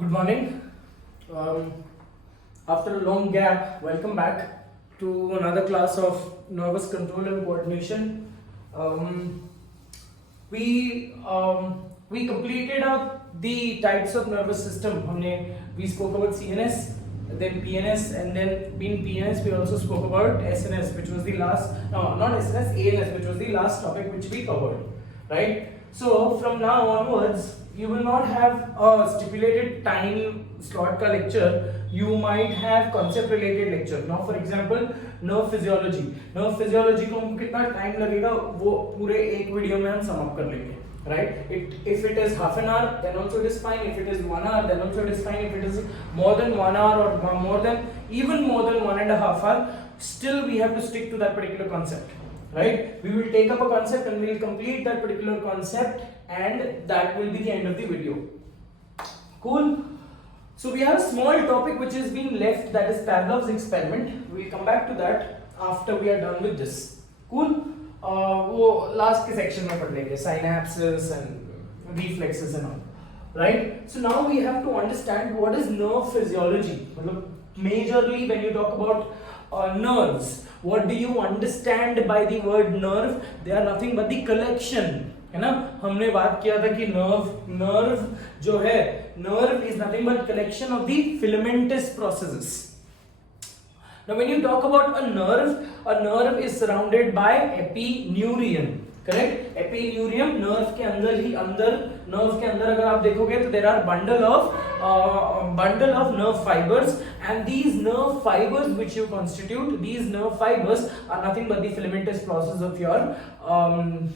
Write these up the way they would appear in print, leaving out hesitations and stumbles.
Good morning. After a long gap, welcome back to another class of nervous control and coordination. We completed up the types of nervous system. We spoke about CNS, then PNS, and then in PNS we also spoke about SNS, which was the last. No, not SNS, ANS, which was the last topic which we covered. Right. So from now onwards, you will not have a stipulated time slot का lecture. You might have concept related lecture. Now for example, nerve physiology. Nerve physiology को हमको कितना time लगेगा वो पूरे एक video में हम sum up कर लेंगे. Right? If it is half an hour, then also it is fine. If it is 1 hour, then also it is fine. If it is more than 1 hour or more than 1.5 hour, still we have to stick to that particular concept. Right? We will take up a concept and we will complete that particular concept, and that will be the end of the video. Cool. So we have a small topic which has been left, that is Pavlov's experiment. We will come back to that after we are done with this. Cool. वो last के section में पढ़ लेंगे synapses and reflexes and all. Right? So now we have to understand what is nerve physiology. मतलब majorly when you talk about nerves, what do you understand by the word nerve? They are nothing but the collection, है ना. हमने बात किया था कि nerve जो है, nerve is nothing but collection of the filamentous processes. Now when you talk about a nerve is surrounded by epineurium. Correct? Epineurium, nerve के अंदर अगर आप देखोगे तो there are bundle of nerve fibers, and these nerve fibers which you constitute, these nerve fibers are nothing but the filamentous process of your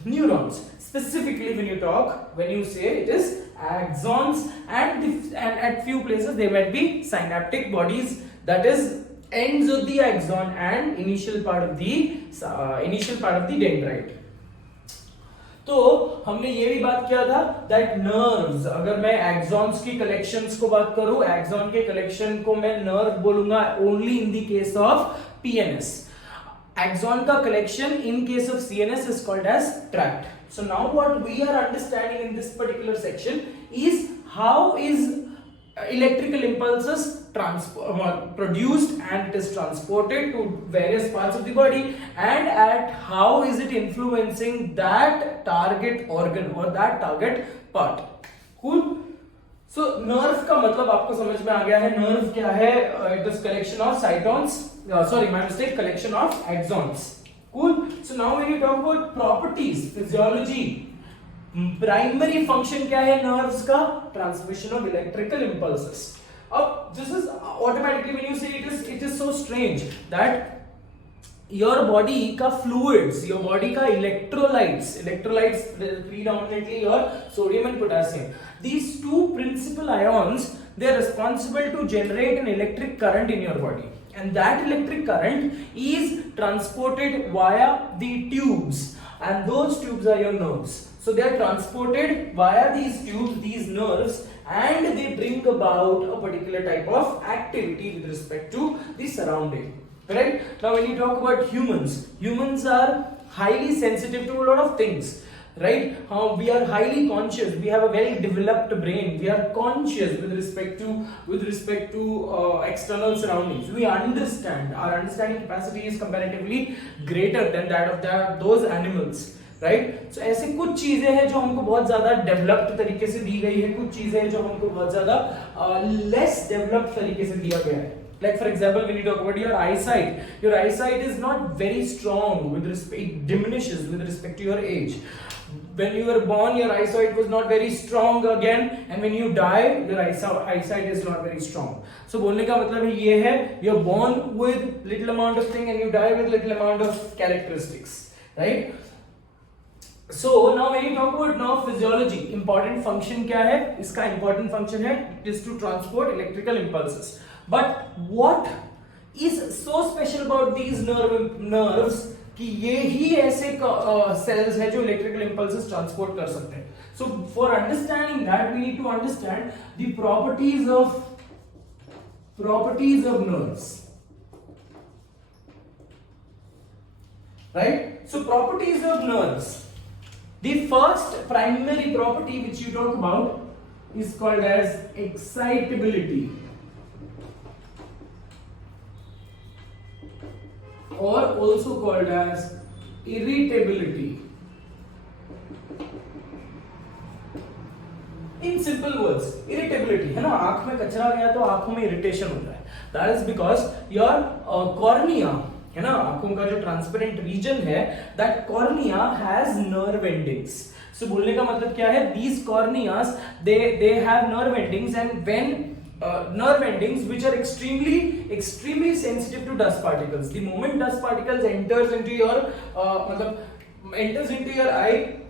neurons. Specifically when you say it is axons, and at few places there might be synaptic bodies, that is ends of the axon and initial part of the dendrite. तो हमने ये भी बात किया था that nerves, अगर मैं axons की collections को बात करूं, axon के collection को मैं nerve बोलूंगा only in the case of PNS. Axon का collection in case of CNS is called as tract. So now what we are understanding in this particular section is how is electrical impulses produced and it is transported to various parts of the body, and at how is it influencing that target organ or that target part. Cool. So nerve का मतलब आपको समझ में आ गया है. Nerve क्या है? It is collection of collection of axons. Cool. So now when you talk about properties, physiology, primary function क्या है नर्व्स का? Transmission of electrical impulses. अब this is automatically when you say it is so strange that your body का fluids, your body का electrolytes predominantly your sodium and potassium, these two principal ions, they are responsible to generate an electric current in your body, and that electric current is transported via the tubes, and those tubes are your nerves. So they are transported via these tubes, these nerves, and they bring about a particular type of activity with respect to the surrounding. Correct? Now when you talk about humans are highly sensitive to a lot of things. Right? We are highly conscious. We have a very developed brain. We are conscious with respect to external surroundings. We understand. Our understanding capacity is comparatively greater than that of those animals. Right. So ऐसे कुछ चीजें हैं जो हमको बहुत ज्यादा developed तरीके से दी गई है, कुछ चीजें हैं जो हमको बहुत ज्यादा लेस डेवलप्ड तरीके से दिया गया है. Like for example, when you talk about your eyesight is not very strong with respect, it diminishes with respect to your age. When you were born, your eyesight was not very strong again, and when you die, your eyesight is not very strong. So बोलने का मतलब ये है, you're born with little amount of thing and you die with little amount of characteristics, right? So now when you talk about nerve physiology, important function क्या है? इसका important function है it is to transport electrical impulses. But what is so special about these nerves कि ये ही ऐसे cells है जो electrical impulses transport कर सकते हैं. So for understanding that, we need to understand the properties of nerves. Right? So properties of nerves. The first primary property which you talk about is called as excitability or also called as irritability. In simple words, irritability है ना, आंख में कचरा गया तो आंखों में irritation होता है. That is because your cornea है ना, आंखों का जो ट्रांसपेरेंट रीजन है, that cornea has nerve endings. So बोलने का मतलब क्या है, these corneas they have nerve endings, and when nerve endings which are extremely sensitive to dust particles. The moment dust particles enters into your eye,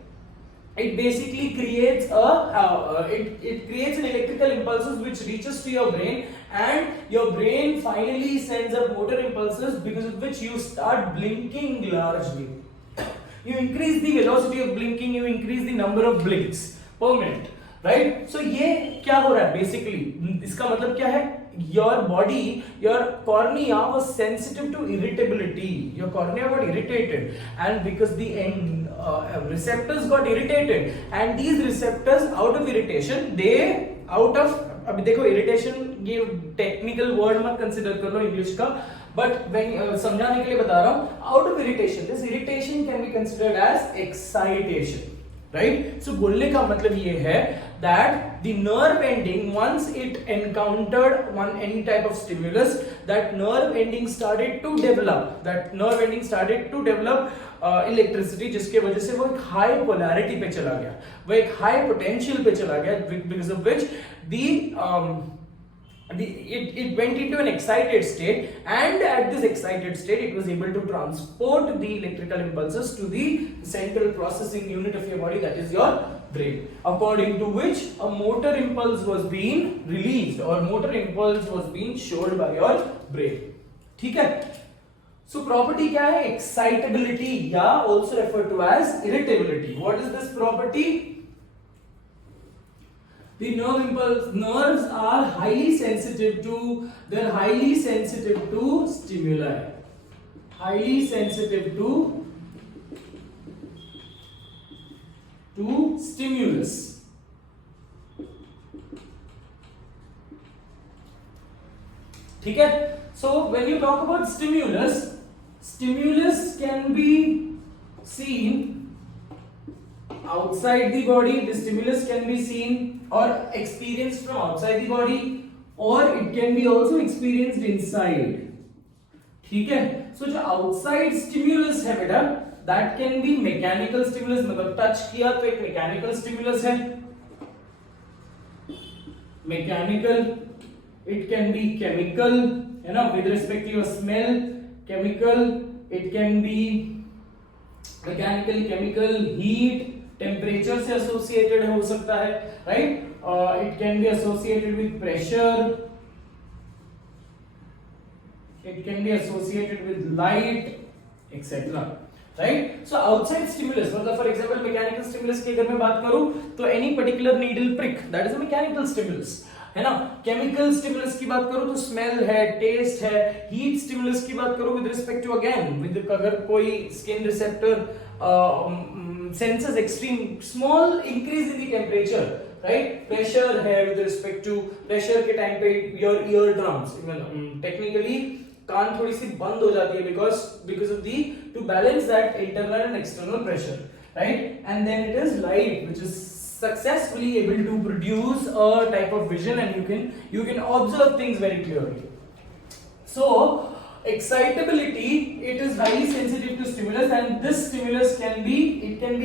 it basically creates it creates an electrical impulses which reaches to your brain, and your brain finally sends up motor impulses, because of which you start blinking largely. You increase the velocity of blinking, you increase the number of blinks per minute. Right. So ये क्या हो रहा है basically, इसका मतलब क्या है, your body, your cornea was sensitive to irritability, your cornea got irritated, and because the receptors got irritated, and these receptors out of irritation, they out of, अभी देखो इरिटेशन ये टेक्निकल वर्ड मत consider कर लो English का, but समझाने के लिए बता रहा हूं, out of irritation, this irritation can be considered as excitation. Right. So बोलने का मतलब ये है that the nerve ending, once it encountered any type of stimulus, that nerve ending started to develop electricity, जिसके वजह से वो एक हाई पोलैरिटी पे चला गया, वो एक हाई पोटेंशियल पे चला गया, because of which it went into an excited state, and at this excited state it was able to transport the electrical impulses to the central processing unit of your body, that is your brain, according to which a motor impulse was being released or motor impulse was being showed by your brain. ठीक है. So property क्या है, excitability, या also referred to as irritability. What is this property? The nerves are highly sensitive to stimuli, highly sensitive to stimulus. ठीक है. So when you talk about stimulus can be seen outside the body. The stimulus can be seen or experienced from outside the body, or it can be also experienced inside. ठीक है. So जो outside stimulus है बेटा, that can be mechanical stimulus, मतलब touch किया तो एक mechanical stimulus है, mechanical. It can be chemical, है ना, with respect to your smell, chemical. It can be mechanical, chemical, heat, temperature से एसोसिएटेड हो सकता है, right. It can be associated with pressure, it can be associated with light, etcetera. Right. So outside stimulus, मतलब for example mechanical stimulus की अगर मैं बात करूं तो any particular needle prick, that is a mechanical stimulus, है ना. Chemical stimulus की बात करूं तो स्मेल है, टेस्ट है. हीट स्टिमुलस की बात करूं with respect to, again with, अगर कोई skin receptor senses extreme small increase in the temperature, right. Pressure है with respect to pressure के टाइम पे your eardrums, technically कान थोड़ी सी बंद हो जाती है because of the, to balance that internal and external pressure, right. And then it is light, which is successfully able to produce a type of vision, and you can observe things very clearly. So excitability, it is highly sensitive to stimulus, and this stimulus can be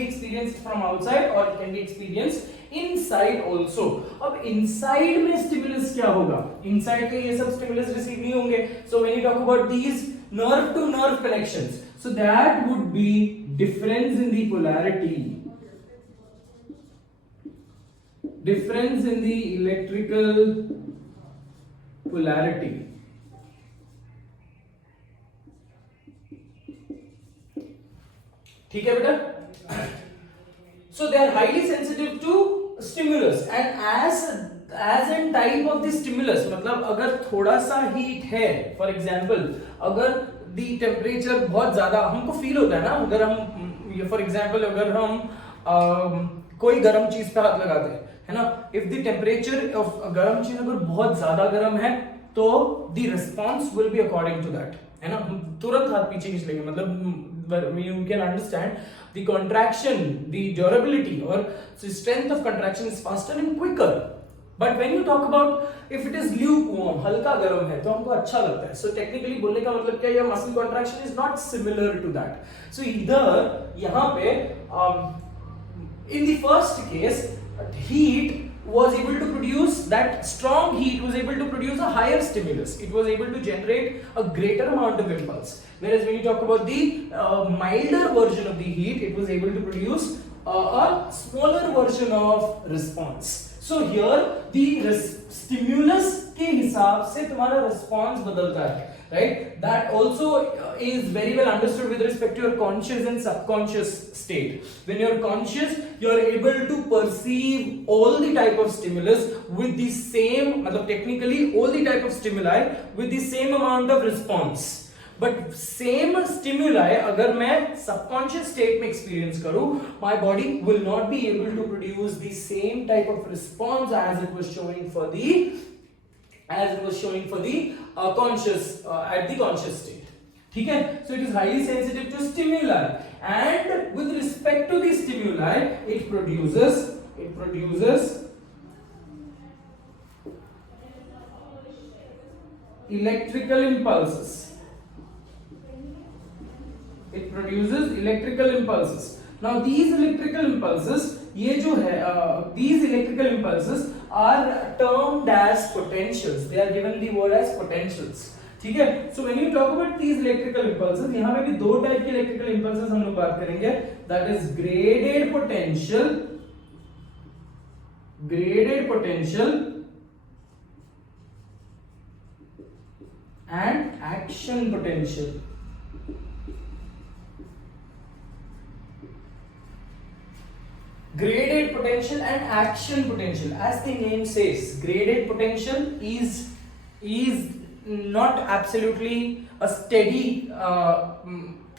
experienced from outside or it can be experienced inside also. अब inside में stimulus क्या होगा, inside के ये सब stimulus receive नहीं होंगे. So when you talk about these nerve to nerve connections, so that would be difference in the polarity, difference in the electrical polarity. ठीक है बेटा. So they are highly sensitive to stimulus, and as in type of the stimulus, मतलब अगर थोड़ा सा heat है, for example अगर the temperature बहुत ज्यादा हमको फील होता है ना, अगर हम फॉर एग्जाम्पल अगर हम कोई गर्म चीज पे हाथ लगाते हैं, है ना, इफ द टेम्परेचर ऑफ गर्म चीज अगर बहुत ज्यादा गर्म है तो the response will be according to that, है ना, हम तुरंत हाथ पीछे खींच लेंगे, मतलब you can understand the contraction, the durability और strength of contraction is faster and quicker. But when you talk about if it is lukewarm, हल्का गर्म है तो हमको अच्छा लगता है. सो टेक्निकली बोलने का मतलब क्या, your muscle contraction is not similar to that. So इधर यहाँ पे in the first case heat was able to produce, that strong heat was able to produce a higher stimulus, it was able to generate a greater amount of impulse, whereas when you talk about the milder version of the heat, it was able to produce a smaller version of response. So here the stimulus के हिसाब से तुम्हारा response बदलता है, right? That also is very well understood with respect to your conscious and subconscious state. When you're conscious, you're able to perceive all the type of stimulus with the same, मतलब technically all the type of stimuli with the same amount of response. But same stimuli अगर मैं subconscious state में experience करूँ, my body will not be able to produce the same type of response as it was showing for the conscious at the conscious state. ठीक है, so it is highly sensitive to stimuli, and with respect to the stimuli it produces electrical impulses. It produces electrical impulses. Now these electrical impulses, ये जो है these electrical impulses are termed as potentials. They are given the word as potentials. ठीक है, so when you talk about these electrical impulses, यहाँ पे भी दो type के electrical impulses हम लोग बात करेंगे. That is graded potential and action potential. Graded potential and action potential, as the name says, graded potential is not absolutely a steady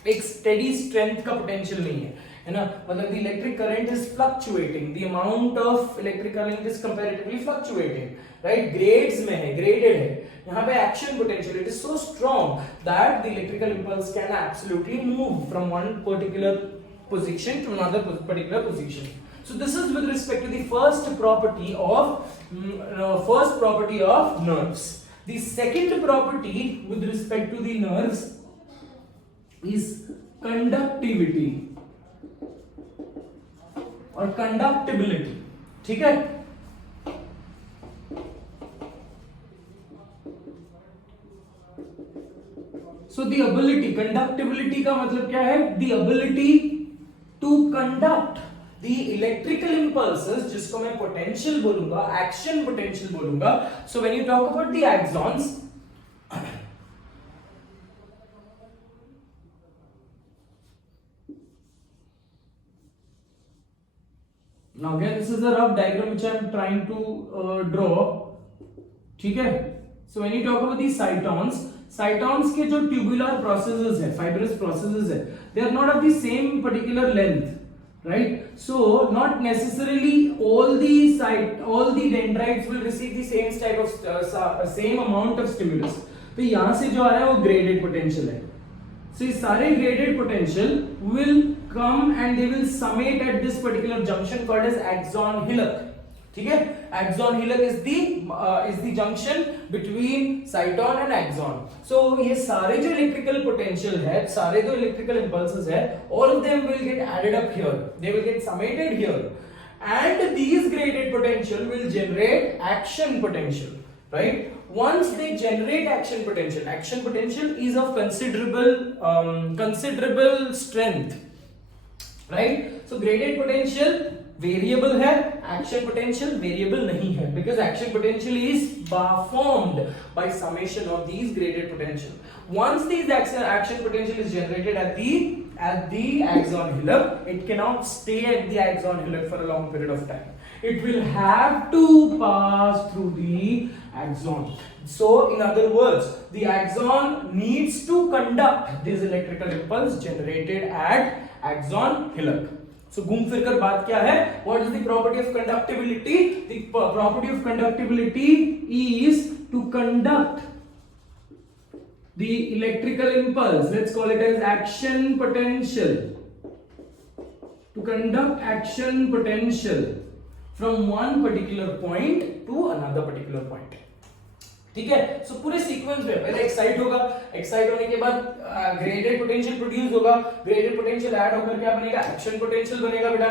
एक steady strength का potential नहीं है ना, मतलब the electric current is fluctuating, the amount of electric current is comparatively fluctuating, right? Grades में है, graded है. यहाँ पे action potential, it is so strong that the electrical impulse can absolutely move from one particular position to another particular position. So this is with respect to the first property of nerves. The second property with respect to the nerves is conductivity or conductibility. ठीक है, so the ability, conductibility का मतलब क्या है, the ability to conduct the electrical impulses, जिसको मैं potential बोलूंगा, action potential बोलूंगा. So when you talk about the axons, now again this is a rough diagram which I am trying to draw. ठीक है, so when you talk about the cytons के जो tubular processes है, fibrous processes है, they are not of the same particular length, right? So not necessarily all the dendrites will receive the same amount of stimulus. तो यहाँ से जो आ रहा है वो graded potential है. So ये सारे graded potential will come and they will summate at this particular junction called as axon hillock. ठीक है, axon hillock is the junction between cyton and axon. So ये सारे जो electrical potential है, सारे जो electrical impulses है, all of them will get added up here. They will get summated here, and these graded potential will generate action potential, right? Once they generate action potential is of considerable strength, right? So graded potential variable है, action potential variable नहीं है, because action potential is formed by summation of these graded potential. Once these action potential is generated at the axon hillock, it cannot stay at the axon hillock for a long period of time. It will have to pass through the axon. So in other words, the axon needs to conduct this electrical impulse generated at axon hillock. So घूम फिर कर बात क्या है, what is the property of conductivity? The property of conductivity is to conduct the electrical impulse, let's call it as action potential, to conduct action potential from one particular point to another particular point. ठीक है, सो पूरे sequence में पहले excite होगा, excite होने के बाद graded potential produce होगा, ग्रेडेड पोटेंशियल ऐड होकर क्या बनेगा, एक्शन पोटेंशियल बनेगा बेटा,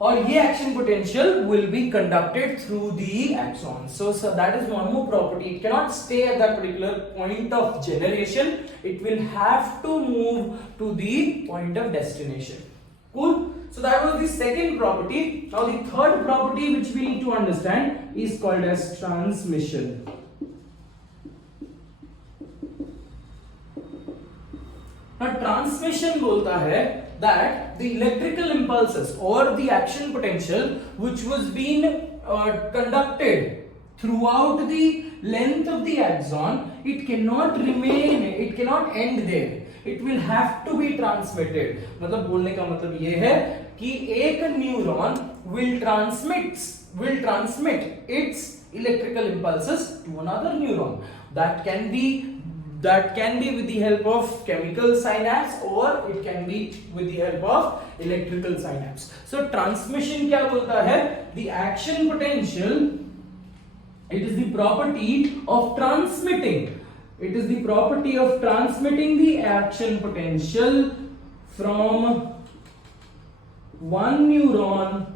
और ये action potential will be conducted through the axon. So that is one more property, it can not stay at that particular point of generation, it will have to move to the point of destination. Cool. So that was the second property. Now the third property which we need to understand is called as transmission. Now transmission बोलता है that the electrical impulses or the action potential which was being conducted throughout the length of the axon, it cannot remain, it cannot end there. It will have to be transmitted. मतलब बोलने का मतलब ये है कि एक neuron will transmit its electrical impulses to another neuron. That can be with the help of chemical synapse or it can be with the help of electrical synapse. So transmission क्या बोलता है? The action potential, it is the property of transmitting. It is the property of transmitting the action potential from one neuron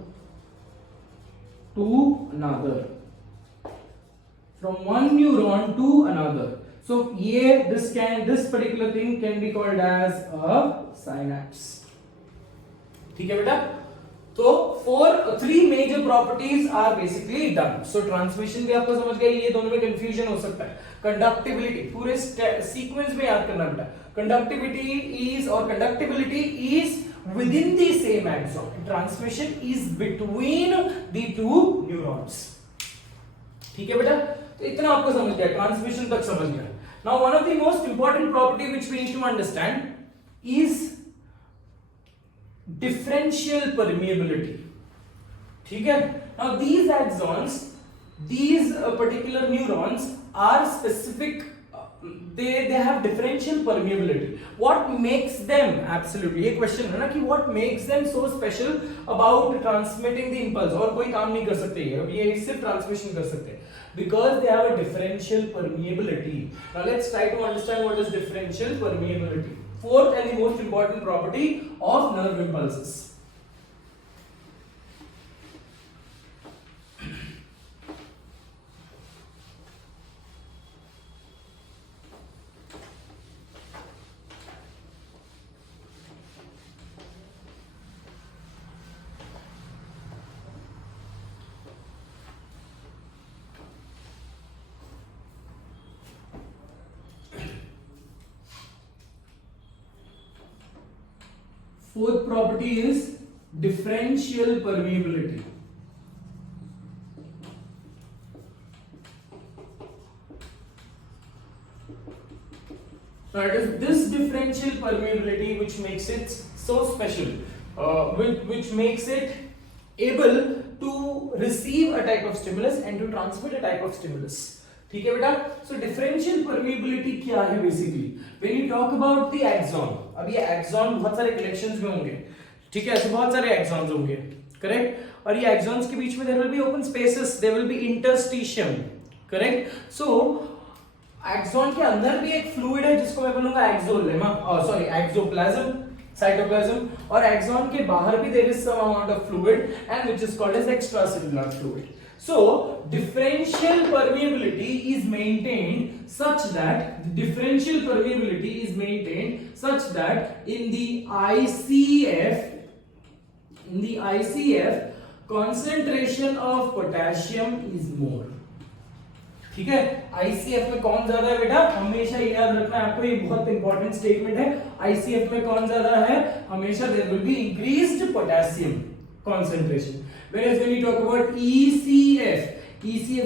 to another. From one neuron to another. So this particular thing can be called as a synapse. ठीक है बेटा? तो three major properties are basically done. So transmission भी आपको समझ गए, ये दोनों में confusion हो सकता है. Conductivity पूरे sequence में याद करना बेटा. Conductivity is within the same axon. Transmission is between the two neurons. ठीक है बेटा? तो इतना आपको समझ गया, ट्रांसमिशन तक समझ गया. Now one of the most important property which we need to understand is differential permeability. ठीक है? Now these axons, these particular neurons are specific, they have differential permeability. What makes them, absolutely ये question है ना कि what makes them so special about transmitting the impulse? और कोई काम नहीं कर सकते ये, अब ये सिर्फ ट्रांसमिशन कर सकते हैं because they have a differential permeability. Now let's try to understand what is differential permeability. Fourth and the most important property of nerve impulses. Fourth property is differential permeability. So it is this differential permeability which makes it so special, which makes it able to receive a type of stimulus and to transmit a type of stimulus. ठीक है बेटा? So differential permeability क्या है basically? When you talk about the axon, अब ये axon बहुत सारे collections में होंगे, ठीक है? ऐसे बहुत सारे axons होंगे, correct? और ये axons के बीच में there will be open spaces, there will be interstitium, correct? So axon के अंदर भी एक fluid है जिसको मैं बोलूँगा exoplasm, cytoplasm, और axon के बाहर भी there is some amount of fluid and which is called as extracellular fluid. So differential permeability is maintained such that in the ICF concentration of potassium is more. ठीक है? ICF में कौन ज्यादा है बेटा? हमेशा याद रखना है आपको, ये बहुत इंपॉर्टेंट स्टेटमेंट है. ICF में कौन ज्यादा है? हमेशा there will be increased potassium concentration. Whereas when you talk about ECF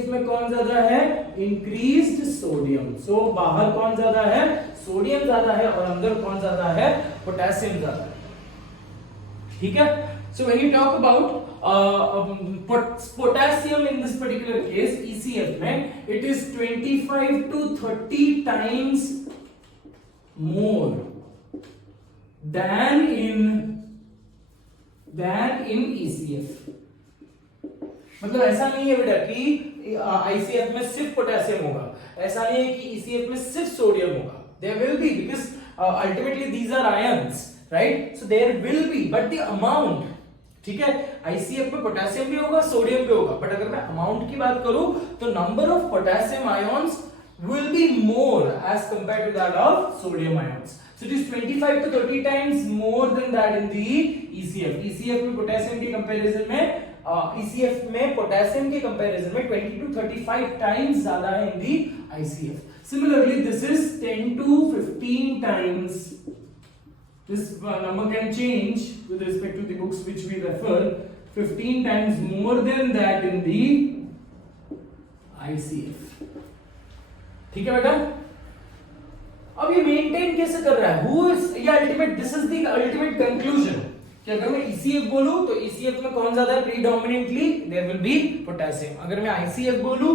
में कौन ज्यादा है? Increased sodium. So बाहर कौन ज्यादा है? सोडियम ज्यादा है और अंदर कौन ज्यादा है? पोटेशियम ज्यादा है. ठीक है? So when you talk about potassium in this particular case, ECF में, it is 25 to 30 times more than in ECF. मतलब ऐसा नहीं है बेटा कि ICF में सिर्फ पोटेशियम होगा, ऐसा नहीं है कि ECF में सिर्फ सोडियम होगा. There will be, because ultimately these are ions, right? So there will be, but the amount, ठीक है, ICF में पोटेशियम भी होगा, सोडियम भी होगा, बट अगर मैं अमाउंट की बात करूं तो number of potassium ions will be more as compared to that of sodium ions. So it is 25 to 30 times more than that in the ECF. ECF में पोटेशियम के कंपैरिजन में ECF में पोटेशियम के comparison में 20 to 35 times ज्यादा है in the ICF. Similarly, this is 10 to 15 times. This number can change with respect to the books which we refer. 15 times more than that in the ICF. ठीक है बेटा? अब ये maintain कैसे कर रहा है? This is the ultimate conclusion. कि अगर मैं ECF बोलूं तो ECF में कौन ज्यादा है? Predominantly there will be potassium. अगर मैं ICF बोलूं,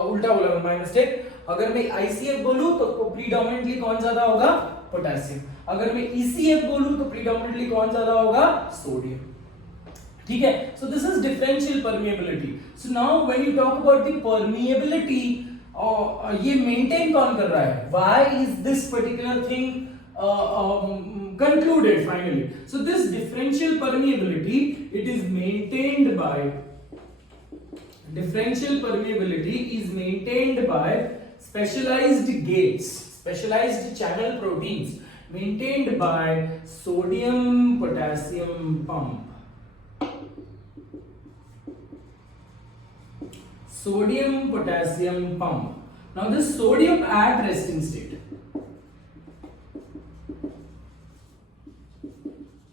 उल्टा बोला मैं, my mistake. अगर मैं ICF बोलूं तो predominantly कौन ज्यादा होगा? पोटेशियम. अगर मैं ECF बोलूं तो predominantly कौन ज्यादा होगा? सोडियम. ठीक है? So this is differential permeability. So now when you talk about the permeability, ये मेंटेन कौन कर रहा है? Why is this particular thing concluded finally? So this differential permeability, it is maintained by specialized gates, specialized channel proteins maintained by sodium potassium pump. Sodium potassium pump. Now this sodium at resting state.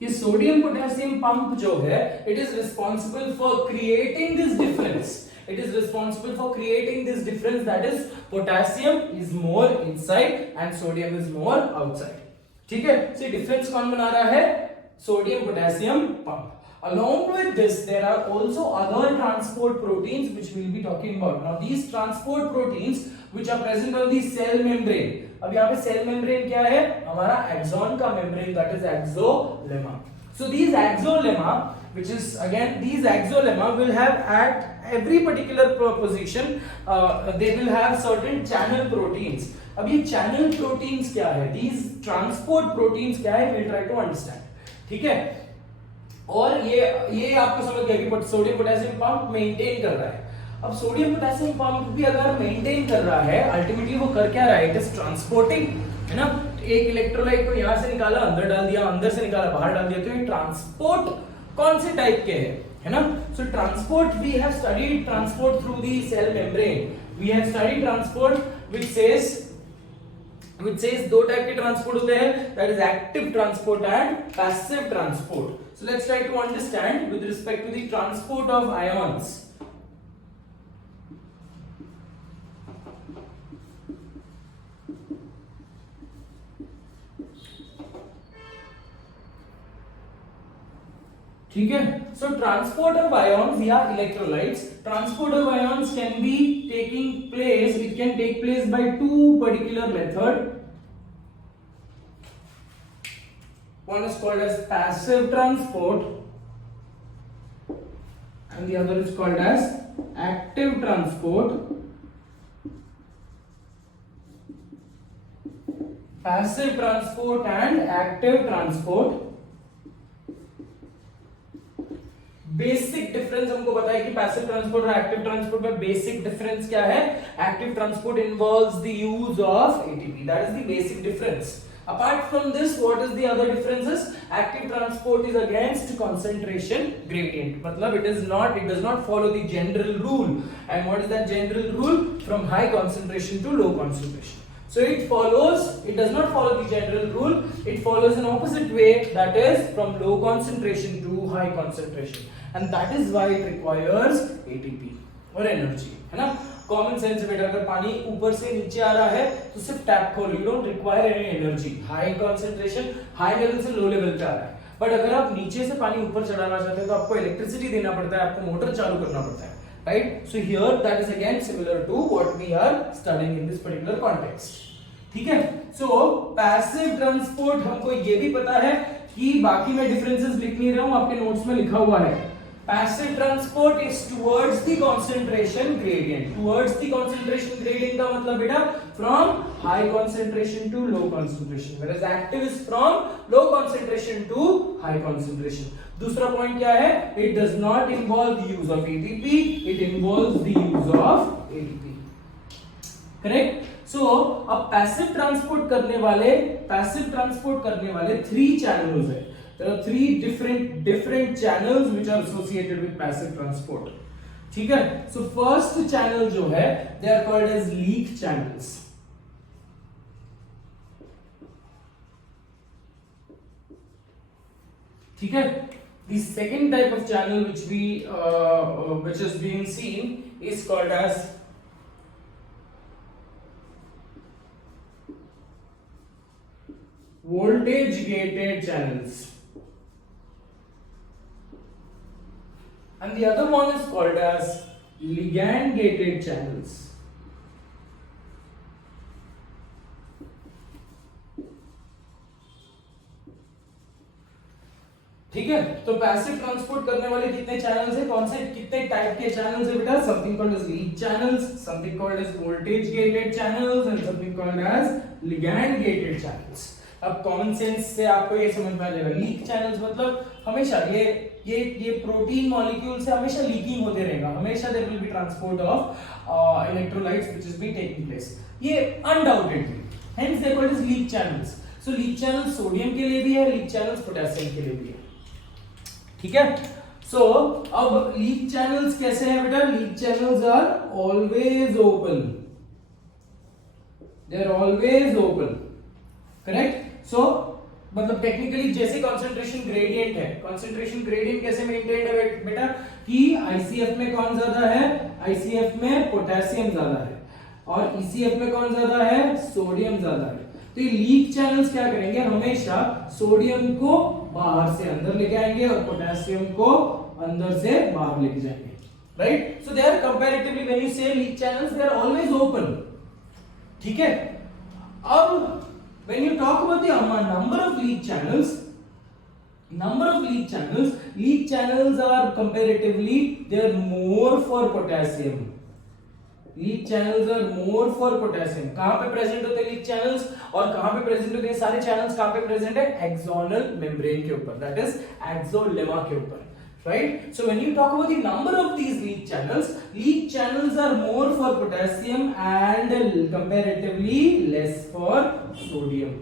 ये sodium potassium pump जो है, it is responsible for creating this difference. It is responsible for creating this difference, that is potassium is more inside and sodium is more outside. ठीक है? So difference कौन बना रहा है? Sodium potassium pump. Along with this, there are also other transport proteins which we will be talking about. Now these transport proteins which are present on the cell membrane. अब यहाँ पे cell membrane क्या है? हमारा axon का membrane, that is axolemma. So these axolemma, which is again, these axolemma will have at every particular position, they will have certain channel proteins. अब ये channel proteins क्या है? These transport proteins क्या है? We'll try to understand. ठीक है? और ये आपको समझ गया कि सोडियम पोटेशियम पंप मेंटेन कर रहा है. अब सोडियम पोटेशियम पंप भी अगर मेंटेन कर रहा है, अल्टीमेटली वो कर क्या रहा है? इट इज ट्रांसपोर्टिंग, है ना? एक इलेक्ट्रोलाइट को यहां से निकाला, अंदर डाल दिया, अंदर से निकाला, बाहर डाल दिया. तो ये ट्रांसपोर्ट कौन से टाइप के है ना? So transport, we have studied transport through the cell membrane. We have studied transport which says दो टाइप के ट्रांसपोर्ट होते हैं, that is active transport and passive transport. So let's try to understand with respect to the transport of ions. ठीक है? So transport of ions via electrolytes. Transport of ions can be taking place. It can take place by two particular methods. One is called as passive transport and the other is called as active transport. Passive transport and active transport. Basic difference हमको पता है कि passive transport और active transport में basic difference क्या है? Active transport involves the use of ATP, that is the basic difference. Apart from this, what is the other differences? Active transport is against concentration gradient. मतलब it does not follow the general rule. And what is that general rule? From high concentration to low concentration. So it does not follow the general rule. It follows an opposite way, that is from low concentration to high concentration. And that is why it requires ATP और energy, है ना? Common sense बेटा, अगर पानी ऊपर से नीचे आ रहा है तो सिर्फ टैप खोलो, you don't require any energy. High concentration, high level से लो लेवल पे आ रहा है बट अगर आप नीचे से पानी ऊपर चढ़ाना चाहते हैं तो आपको इलेक्ट्रिसिटी देना पड़ता है, आपको मोटर चालू करना पड़ता है, right? So here that is again similar to what we are studying in this particular context, ठीक है? सो पैसिव ट्रांसपोर्ट, हमको ये भी पता है कि बाकी मैं डिफरेंसेस लिख नहीं रहा हूं, आपके नोट्स में लिखा हुआ है। Passive transport is towards the concentration gradient. Towards the concentration gradient का मतलब बेटा from high concentration to low concentration, whereas active is from low concentration to high concentration. दूसरा पॉइंट क्या है? It does not involve the use of ATP, it involves the use of ATP, correct? So अब passive transport करने वाले 3 channels है। There are 3 different channels which are associated with passive transport, ठीक है? So first channel जो है they are called as leak channels, ठीक है? The second type of channel which is being seen is called as voltage gated channels, and the other one is called as ligand gated channels. ठीक है? तो passive transport करने वाले कितने channels है, कौन से कितने टाइप के चैनल्स है बेटा? Something called as leak channels, something called as voltage gated channels and something called as ligand gated channels. अब कॉमन सेंस से आपको ये समझ में आ जाएगा, लीक चैनल्स मतलब हमेशा ये प्रोटीन मॉलिक्यूल से हमेशा लीकिंग होते रहेगा, हमेशा there will be transport of electrolytes which is be taking place, ये undoubtedly, hence they called as leak channels. So leak channel sodium के लिए भी है, लीक चैनल्स पोटेशियम के लिए भी है, ठीक है? सो अब लीक चैनल्स कैसे हैं बेटा? Leak channels are always open, they are always open, correct? So मतलब टेक्निकली जैसे कंसंट्रेशन ग्रेडियंट है, कंसंट्रेशन ग्रेडियंट कैसे मेंटेन है बेटा कि आईसीएफ में कौन ज्यादा है? आईसीएफ में पोटेशियम ज्यादा है, और ईसीएफ में कौन ज्यादा है? सोडियम ज्यादा है। तो ये लीक चैनल्स क्या करेंगे? हमेशा सोडियम को बाहर से अंदर लेके आएंगे और पोटेशियम को अंदर से बाहर लेके जाएंगे, right? So they are comparatively when you say leak channels they are always open, ठीक है? अब when you talk about the number of leak channels are comparatively they are more for potassium. Leak channels are more for potassium. कहां पे present होते हैं leak channels और कहां पे प्रेजेंट होते हैं सारे चैनल्स? कहां पे प्रेजेंट है? एक्सोनल मेम्ब्रेन के ऊपर, दैट इज एक्सोलेमा के ऊपर, right? So when you talk about the number of these leak channels are more for potassium and comparatively less for sodium.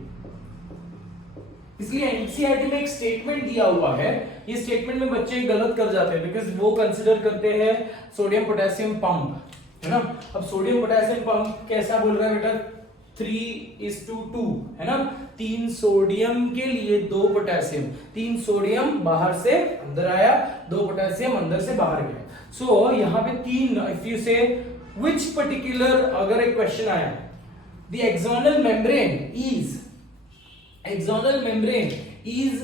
इसलिए एनसीईआरटी में एक स्टेटमेंट दिया हुआ है, ये स्टेटमेंट में बच्चे गलत कर जाते हैं बिकॉज वो कंसिडर करते हैं सोडियम पोटेशियम पंप, है ना? अब सोडियम पोटेशियम पंप कैसा बोल रहा है बेटा? 3:2 है ना? 3 सोडियम के लिए 2 पोटेशियम, 3 सोडियम बाहर से अंदर आया, 2 पोटेशियम अंदर से बाहर गया। सो यहाँ पे 3, if you say which particular, अगर एक क्वेश्चन आया the axonal membrane is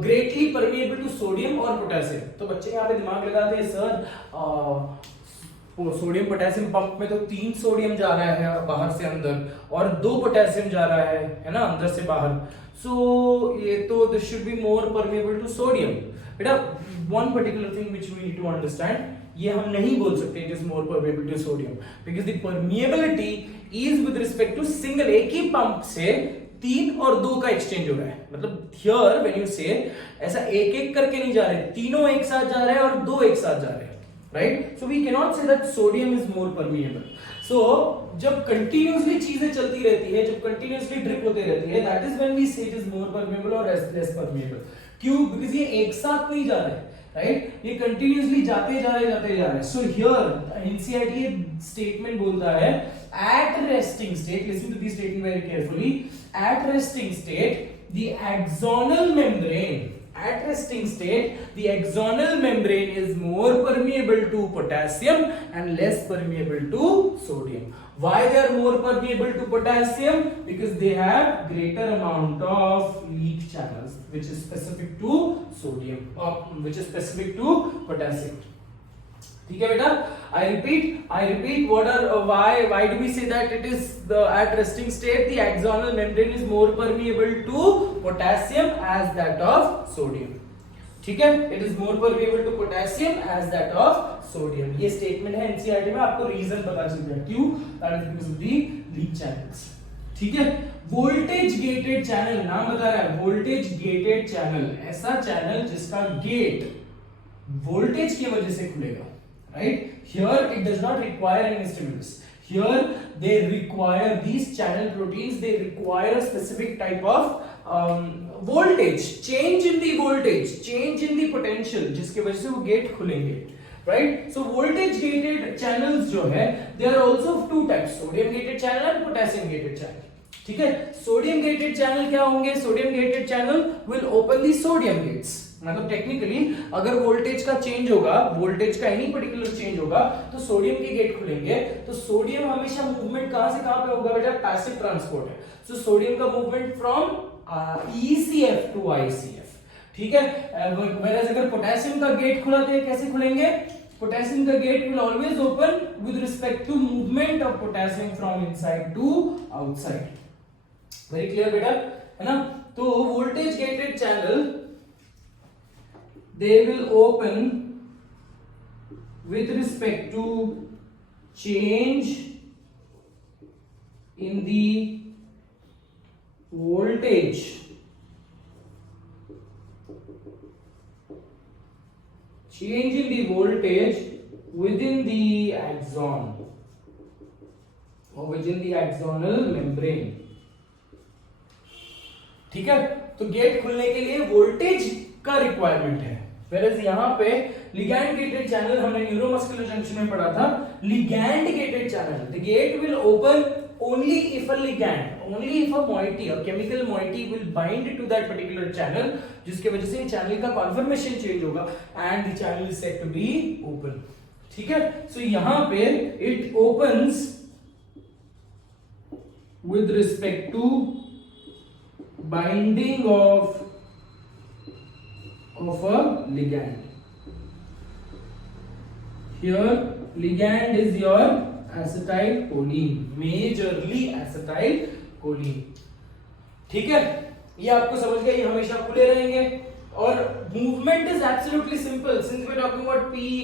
greatly permeable to sodium और पोटेशियम, तो बच्चे यहाँ पे दिमाग लगाते हैं सर सोडियम पोटेशियम पंप में तो 3 सोडियम जा रहा है बाहर से अंदर और 2 पोटेशियम जा रहा है ना, अंदर से बाहर। सो ये तो this should be more permeable to sodium. बेटा one particular thing which we need to understand, ये हम नहीं बोल सकते it is more permeable to sodium because the permeability is with respect to single, एक ही पंप से 3 और 2 का एक्सचेंज हो रहा है। मतलब हियर व्हेन यू से ऐसा एक एक करके नहीं जा रहे, तीनों एक साथ जा रहे हैं और 2 एक साथ जा रहे हैं, right? So we cannot say that sodium is more permeable. So जब कंटिन्यूअसली चीजें चलती रहती है, जब कंटिन्यूअसली ड्रिप होते रहती है, दैट इज व्हेन वी से इट इज मोर परमिएबल और लेस परमिएबल। क्यों? बिकॉज़ ये एक साथ नहीं जा रहे, राइट? ये कंटिन्यूअसली जाते जा रहे। सो हियर एनसीईआरटी स्टेटमेंट बोलता है at resting state, listen to this statement very carefully, at resting state the axonal membrane At resting state, the axonal membrane is more permeable to potassium and less permeable to sodium. Why they are more permeable to potassium? Because they have greater amount of leak channels, which is specific to sodium, or which is specific to potassium. ठीक है बेटा, I repeat. What are why do we say that it is the at resting state the axonal membrane is more permeable to potassium as that of sodium. ठीक है, it is more permeable to potassium as that of sodium. ये statement है NCERT में, आपको reason पता चल गया क्यों, that is because of the leak channels. ठीक है, वोल्टेज गेटेड चैनल, नाम बता रहा है वोल्टेज गेटेड चैनल, ऐसा चैनल जिसका गेट वोल्टेज की वजह से खुलेगा. Right? Here it does not require any stimulus. Here they require these channel proteins. They require a specific type of voltage, change in the voltage, change in the potential, जिसके वजह से वो gate खुलेंगे. Right? So voltage gated channels जो है, they are also of two types: sodium gated channel and potassium gated channel. ठीक है, sodium gated channel क्या होंगे? Sodium gated channel will open the sodium gates. मतलब टेक्निकली अगर voltage का change होगा, वोल्टेज का एनी पर्टिकुलर चेंज होगा, तो सोडियम के गेट खुलेंगे. तो सोडियम हमेशा मूवमेंट कहां से कहां पे होगा बेटा? पैसिव ट्रांसपोर्ट है. सो सोडियम का movement from ECF to ICF. ठीक है, whereas अगर पोटेशियम का गेट खुला तो कैसे खुलेंगे? पोटेशियम का gate will always open with respect to movement of potassium from inside to outside. Very clear बेटा, है ना? तो voltage gated channel they will open with respect to change in the voltage within the axon or within the axonal membrane. ठीक है, तो gate खुलने के लिए वोल्टेज का रिक्वायरमेंट है. Whereas यहाँ पे ligand gated channel हमने न्यूरोमस्कुलर जंक्शन में पढ़ा था, ligand gated channel, the gate will open only if a ligand, only if a moiety, a chemical moiety will bind to that particular channel, जिसके वजह से चैनल का कॉन्फर्मेशन चेंज होगा and the channel is said to be open. ठीक है, so यहाँ पे it opens with respect to binding of a ligand. Here ligand is your acetylcholine, majorly acetylcholine. ठीक है, ये आपको समझ गया, ये हमेशा खुले रहेंगे. और movement is absolutely simple since we are talking about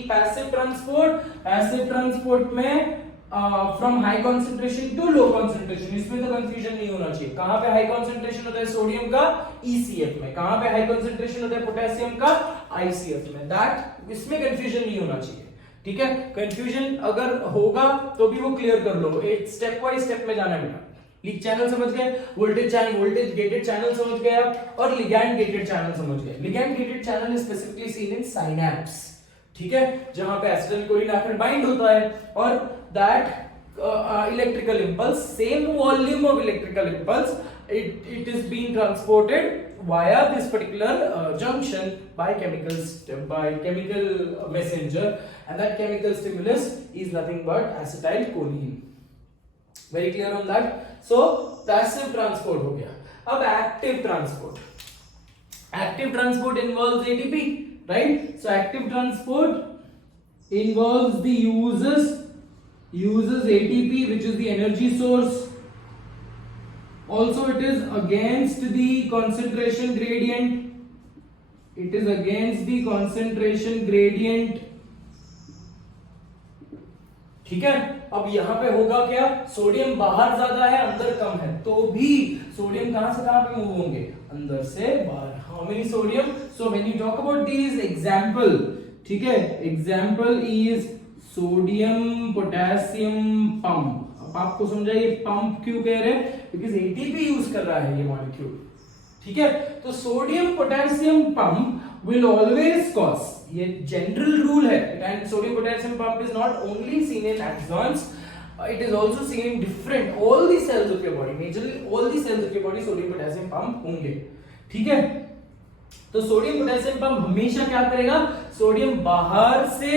passive transport में from high concentration to low concentration, इसमें तो कंफ्यूजन नहीं होना चाहिए. कहां पे हाई कॉन्सेंट्रेशन होता है सोडियम का? ECF में. कहां पे हाई कॉन्सेंट्रेशन होता है पोटेशियम का? ICF में. दैट इसमें कंफ्यूजन नहीं होना चाहिए. ठीक है, कंफ्यूजन अगर होगा तो भी वो क्लियर कर लो. एक स्टेप बाय स्टेप में जाना बेटा. लीक चैनल समझ गए, वोल्टेज गेटेड चैनल समझ गए आप, और लिगैंड गेटेड चैनल समझ गए. Ligand gated channel is specifically seen in synapse. ठीक है, जहां पे एसिटाइलकोलिन आकर बाइंड होता है और that electrical impulse, same volume of electrical impulse, it is being transported via this particular junction by chemical messenger, and that chemical stimulus is nothing but acetylcholine. Very clear on that? So passive transport हो गया. अब active transport involves ATP, right? So active transport involves the uses ATP, which is the energy source. Also it is against the concentration gradient. ठीक है, अब यहां पे होगा क्या? सोडियम बाहर ज्यादा है, अंदर कम है, तो भी सोडियम कहां से कहां पे मूव होंगे? अंदर से बाहर. How many sodium? So when you talk about these example, ठीक है, example is sodium potassium pump. अब आपको समझा ये पंप क्यों कह रहे हैं? बिकॉज एटीपी यूज कर रहा है ये मॉलिक्यूल. ठीक है, तो sodium potassium pump will always cause, ये जनरल रूल है. And sodium potassium pump is not only seen in axons, it is also seen in different all the cells of your body, majorly all the cells of your body sodium potassium pump होंगे. ठीक है, तो sodium potassium pump हमेशा क्या करेगा, sodium बाहर से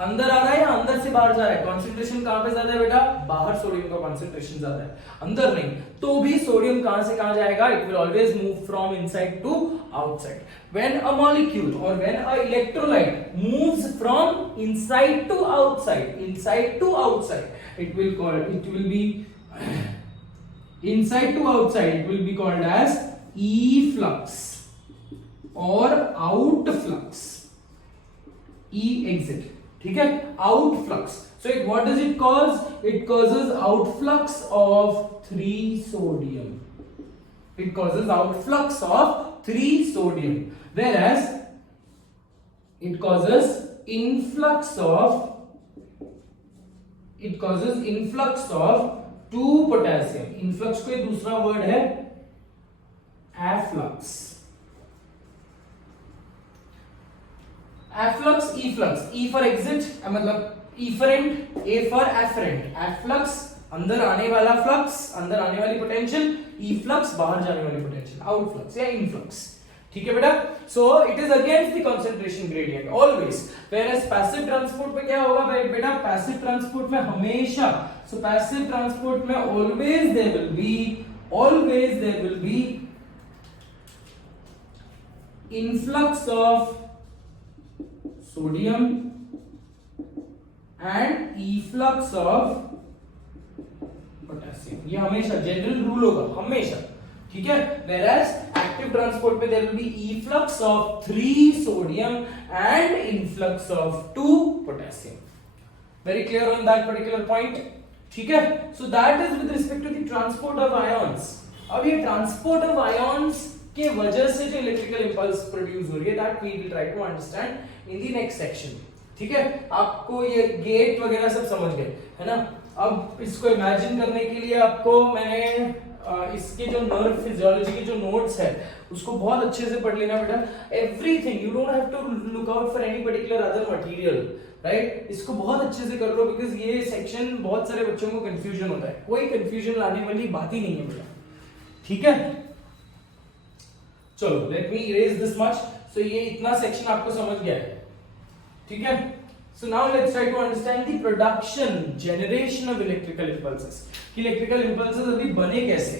अंदर आ रहा है या अंदर से बाहर जा रहा है, कॉन्सेंट्रेशन कहां पे ज्यादा है बेटा, बाहर सोडियम का कॉन्सेंट्रेशन ज्यादा है, अंदर नहीं, तो भी सोडियम कहां से कहां जाएगा, it will always move from inside to outside. When a molecule और when a electrolyte moves from inside to outside, it will be inside to outside, it will be called as efflux or outflux, exit. ठीक है, outflux. So what does it cause? It causes outflux of 3 sodium. It causes outflux of 3 sodium, whereas it causes influx of 2 potassium. Influx कोई दूसरा word है afflux. Afflux, efflux. E for exit, मतलब efferent, A for afferent. Afflux अंदर आने वाला flux, अंदर आने वाली पोटेंशियल, efflux बाहर जाने वाली पोटेंशियल, outflux या influx. ठीक है बेटा, so it is against the concentration gradient always. Whereas passive transport में क्या होगा बेटा, पैसिव ट्रांसपोर्ट में हमेशा, सो पैसिव ट्रांसपोर्ट में always there will be influx of sodium and efflux of potassium. ये हमेशा जनरल रूल होगा हमेशा. ठीक है, whereas active transport पे there will be efflux of 3 sodium and influx of 2 potassium. Very clear on that particular point. ठीक है, so that is with respect to the transport of ions. अब ये transport of ions के वजह से जो electrical impulse produce हो रही है, that we will try to understand in the next section. ठीक है, आपको ये गेट वगैरह सब समझ गए है ना. अब इसको इमेजिन करने के लिए आपको मैंने इसके जो नर्व फिजियोलॉजी के जो नोट्स है उसको बहुत अच्छे से पढ़ लेना बेटा. Everything, you don't have to look out for any particular other material, right. इसको बहुत अच्छे से कर लो बिकॉज ये सेक्शन बहुत सारे बच्चों को कंफ्यूजन होता है. कोई कंफ्यूजन लाने वाली बात ही नहीं है बेटा. ठीक है, चलो let me erase this much. So ये इतना सेक्शन आपको समझ गया है. ठीक है, so now let's try to understand the production, generation of electrical impulses. कि electrical impulses अभी बने कैसे.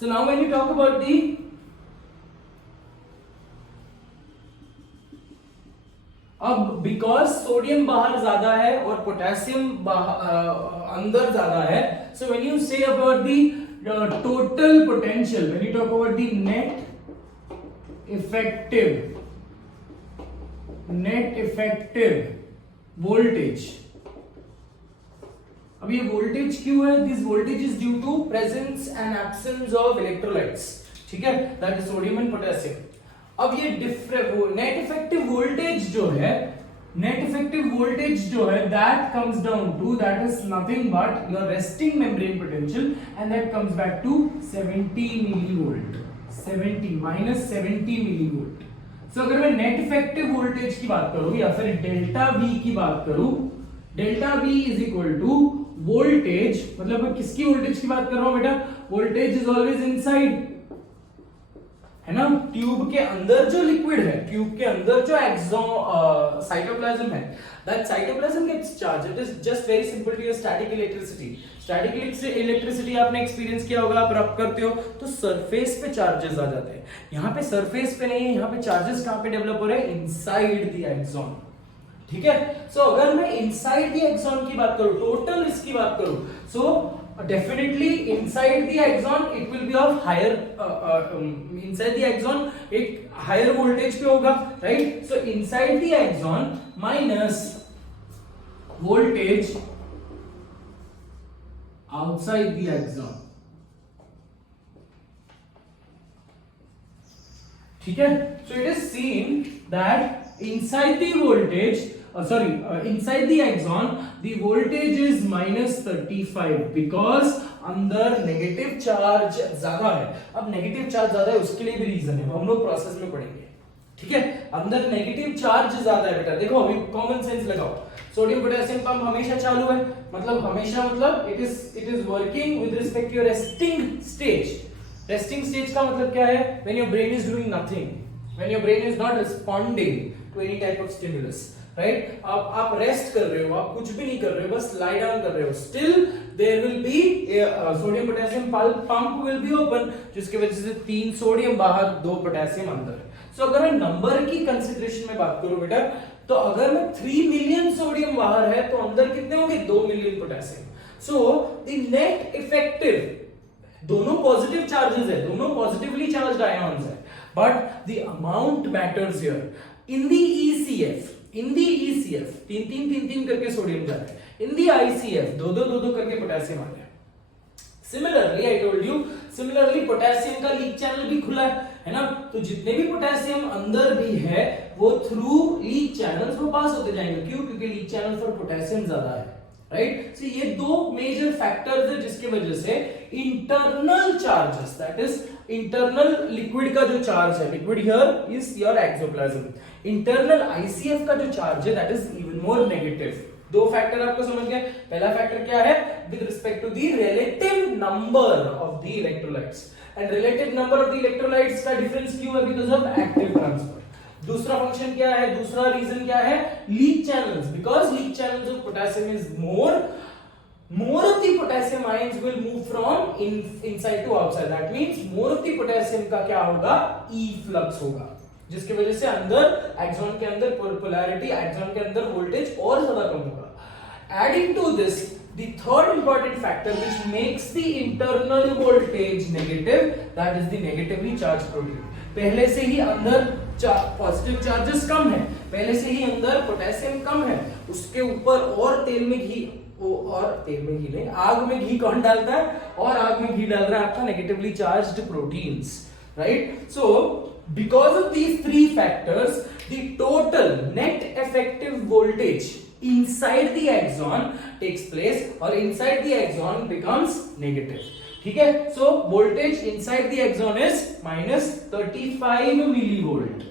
So now when you talk about the अब बिकॉज सोडियम बाहर ज्यादा है और पोटेशियम अंदर ज्यादा है, so when you say about the total potential, when you talk about the net effective voltage. अब ये वोल्टेज क्यों है, this voltage is due to presence and absence of electrolytes. ठीक है, that is sodium and potassium. अब ये net effective voltage जो है that comes down to, that is nothing but your resting membrane potential and that comes back to 70 millivolt, 70 millivolt. So अगर मैं net effective voltage की बात करूं या फिर डेल्टा वी की बात करूं, delta V is equal to voltage, मतलब मैं किसकी वोल्टेज की बात कर रहा हूं बेटा, वोल्टेज इज ऑलवेज इनसाइड, है ना. ट्यूब के अंदर जो लिक्विड है, ट्यूब के अंदर जो साइटोप्लाज्म है, that cytoplasm gets charge. It is just very simple to your static electricity. Static electricity आपने एक्सपीरियंस किया होगा, आप रब करते हो तो सरफेस पे चार्जेस आ जाते हैं. यहाँ पे सरफेस पे नहीं है, यहाँ पे चार्जेस कहां पे डेवलप हो रहे हैं, इनसाइड द एक्सॉन. ठीक है, सो अगर मैं इनसाइड द एक्सॉन की बात करूं, टोटल इसकी बात करूं, सो definitely inside the axon it will be of higher inside the axon एक higher voltage पे होगा, right. So inside the axon minus voltage outside the axon. ठीक है, so it is seen that inside the voltage inside the axon the voltage is -35 because अंदर negative charge ज्यादा है। अब negative charge ज्यादा है उसके लिए भी रीजन है, हम लोग प्रोसेस में पढ़ेंगे, ठीक है। अंदर नेगेटिव चार्ज ज्यादा है बेटा, देखो अभी कॉमन सेंस लगाओ, सोडियम पोटेशियम पंप हमेशा चालू है, मतलब हमेशा मतलब it is working with respect to your resting stage. Resting stage का मतलब क्या है? When your brain is doing nothing, when your brain is not responding to any type of stimulus, right. आप रेस्ट कर रहे हो, आप कुछ भी नहीं कर रहे हो, बस लाई डाउन कर रहे हो, still there will be sodium potassium pump will be open, जिसकी वजह से 3 सोडियम बाहर 2 पोटेशियम अंदर है। सो अगर मैं नंबर की कंसीडरेशन में बात करूं बेटा, तो अगर मैं 3 मिलियन सोडियम बाहर है तो अंदर कितने होंगे? 2 million potassium. So the net effective, दोनों पॉजिटिव चार्जेस है, दोनों पॉजिटिवली चार्ज्ड आयंस है, but the amount matters here. In the ECF 3 करके सोडियम जा रहा है, इन द ICF 2 करके पोटेशियम आ रहा है। Similarly I told you, similarly potassium का लीक चैनल भी खुला है ना, तो जितने भी पोटेशियम अंदर भी है वो थ्रू लीक चैनल्स वो पास होते जाएंगे। क्यों? क्योंकि लीक चैनल फॉर पोटेशियम ज्यादा है, राइट। सो ये 2 मेजर फैक्टर्स है जिसके वजह से internal charges, that is internal liquid का जो चार्ज है, liquid here is your axoplasm, internal ICF का जो चार्ज है that is even more negative. 2 factor आपको समझ गए। पहला फैक्टर क्या है? With respect to the relative number of the electrolytes, and relative number of the electrolytes का डिफरेंस क्यों है? Because of active transfer. दूसरा फंक्शन क्या है? दूसरा रीजन क्या है? Leak channels, because leak channels of potassium is more of the potassium ions will move from inside to outside, that means more of the potassium का क्या होगा? efflux होगा, जिसकी वजह से अंदर एक्सॉन के अंदर पोलैरिटी, एक्सॉन के अंदर वोल्टेज और ज्यादा कम होगा। Adding to this the third important factor which makes the internal voltage negative, that is the negatively charged protein। पहले से ही अंदर पॉजिटिव चार्जेस कम है, पहले से ही अंदर पोटेशियम कम है, उसके ऊपर और तेल में घी नहीं, आग में घी कौन डालता है? और आग में घी डाल रहा है आपका negatively charged proteins, right. So because of these 3 factors the total net effective voltage inside the axon takes place और inside the axon becomes negative, ठीक है। so voltage inside the axon is -35 millivolt।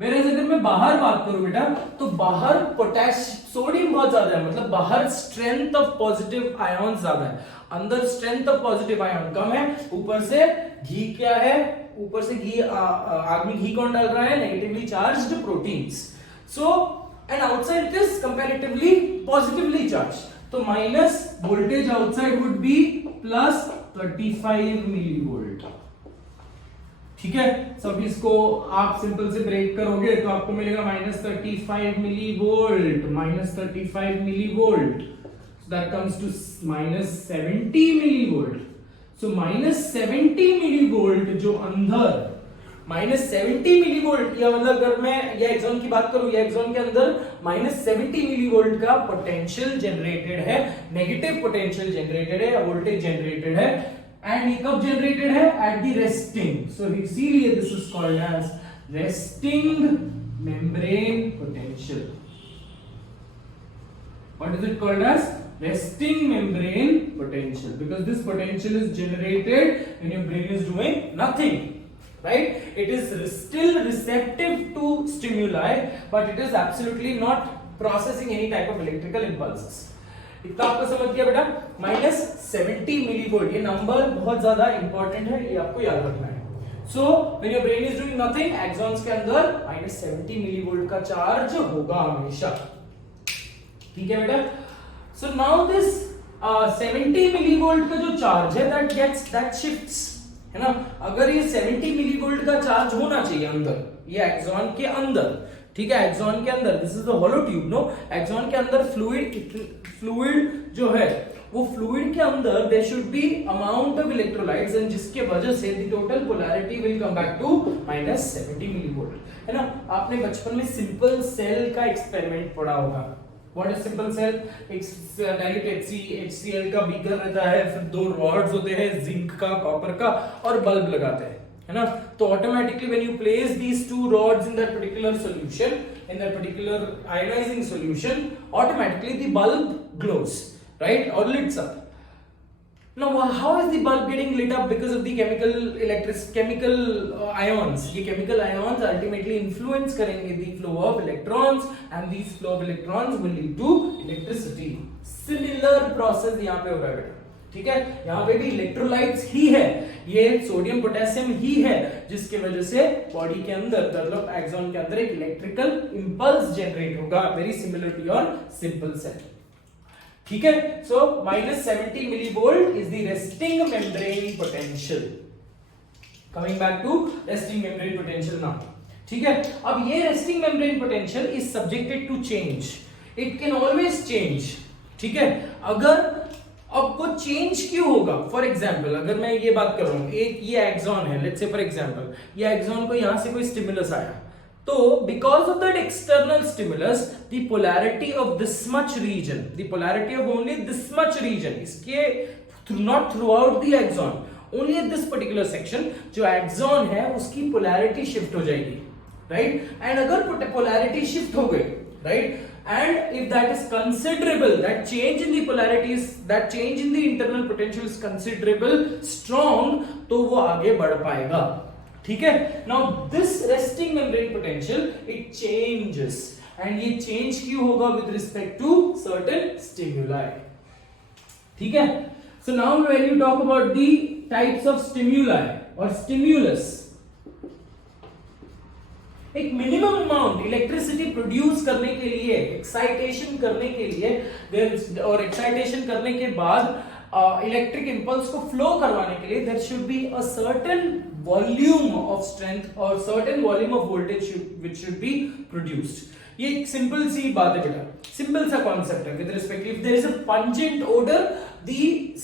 मेरे अगर मैं बाहर बात करूं बेटा, तो बाहर सोडियम बहुत ज्यादा है, मतलब बाहर स्ट्रेंथ ऑफ पॉजिटिव आयन ज्यादा है, अंदर स्ट्रेंथ ऑफ पॉजिटिव आयन कम है। ऊपर से घी क्या है? ऊपर से घी, आग में घी कौन डाल रहा है? Negatively charged proteins. So and outside it is comparatively positively charged, तो minus voltage outside would be plus 35 millivolt, ठीक है। सब इसको आप सिंपल से ब्रेक करोगे तो आपको मिलेगा -35 millivolt, -35 millivolt, so that comes to -70 millivolt। so -70 millivolt जो अंदर -70 मिलीवोल्ट, या मतलब अगर मैं ये एक्सॉन की बात करूं, ये एक्सॉन के अंदर -70 मिलीवोल्ट का पोटेंशियल जनरेटेड है, नेगेटिव पोटेंशियल जनरेटेड है, वोल्टेज जनरेटेड है, एंड ये कब जनरेटेड है? At the resting. सो इसीलिए this is called as resting membrane potential. What is it called as? resting membrane potential, because this potential is generated when your brain is doing nothing, right? It is still receptive to stimuli, but it is absolutely not processing any type of electrical impulses। इतना आपको समझ गया बेटा? -70 millivolt, ये number बहुत ज्यादा important है, ये आपको याद रखना है। So when your brain is doing nothing, axons के अंदर -70 मिलीवोल्ट का चार्ज होगा हमेशा, ठीक है बेटा। So now this 70 मिलीवोल्ट का जो चार्ज है that shifts, है ना। अगर ये 70 मिलीवोल्ट का चार्ज होना चाहिए अंदर, ये एक्सॉन के अंदर, ठीक है, एक्सॉन के अंदर, this is the hollow tube, no, axon के अंदर फ्लूइड जो है वो फ्लूइड के अंदर there should be amount of electrolytes, and जिसके वजह से the total polarity will come back to -70 millivolt, है ना। आपने बचपन में सिंपल सेल का एक्सपेरिमेंट पढ़ा होगा। What is simple cell? एक डायरेक्ट HCl का बीकर रहता है, फिर 2 रॉड्स होते हैं, जिंक का, कॉपर का, और बल्ब लगाते हैं, है ना। तो automatically when you place these two rods in that particular solution, in that particular ionizing solution, automatically the bulb glows, right, or lights up. Now how is the bulb getting lit up? Because of the chemical ions. ये chemical ions ultimately influence करेंगे the flow of electrons, and these flow of electrons will lead to electricity. Similar process यहाँ पे हो रहा है बेटा, ठीक है। यहाँ पे भी इलेक्ट्रोलाइट्स ही है, ये सोडियम पोटेशियम ही है, जिसके वजह से बॉडी के अंदर मतलब एक्सॉन के अंदर एक इलेक्ट्रिकल इंपल्स जनरेट होगा, very similar to your simple cell, ठीक है। So -70 millivolt is the resting membrane potential. Coming back to resting membrane potential now, ठीक है। अब ये resting membrane potential is subjected to change, it can always change, ठीक है। अगर अब वो चेंज क्यों होगा? फॉर एग्जाम्पल अगर मैं ये बात कर रहा हूं, एक ये एक्सॉन है, लेट्स से फॉर एग्जाम्पल ये एक्सॉन को यहां से कोई स्टिमुलस आया, तो because of that external stimulus the polarity of this much reason, the polarity of only this much reason, इसके not throughout the axon, only this particular section जो axon है उसकी पोलैरिटी शिफ्ट हो जाएगी, right. And अगर polarity shift हो गई, right, and if that is considerable, that change in the polarities, that change in the internal potential is considerable strong, तो वो आगे बढ़ पाएगा, ठीक है। now this resting membrane potential it changes, and ये change क्यों होगा? with respect to certain stimuli, ठीक है। so now when you talk about the types of stimuli or stimulus, एक मिनिमम अमाउंट इलेक्ट्रिसिटी प्रोड्यूस करने के लिए, एक्साइटेशन करने के लिए और एक्साइटेशन करने के बाद इलेक्ट्रिक इंपल्स को फ्लो करवाने के लिए there should be a certain volume of strength और certain volume of voltage which should be produced. ये एक सिंपल सी बात है बेटा, सिंपल सा कॉन्सेप्ट है। With respect if there is a pungent odour, the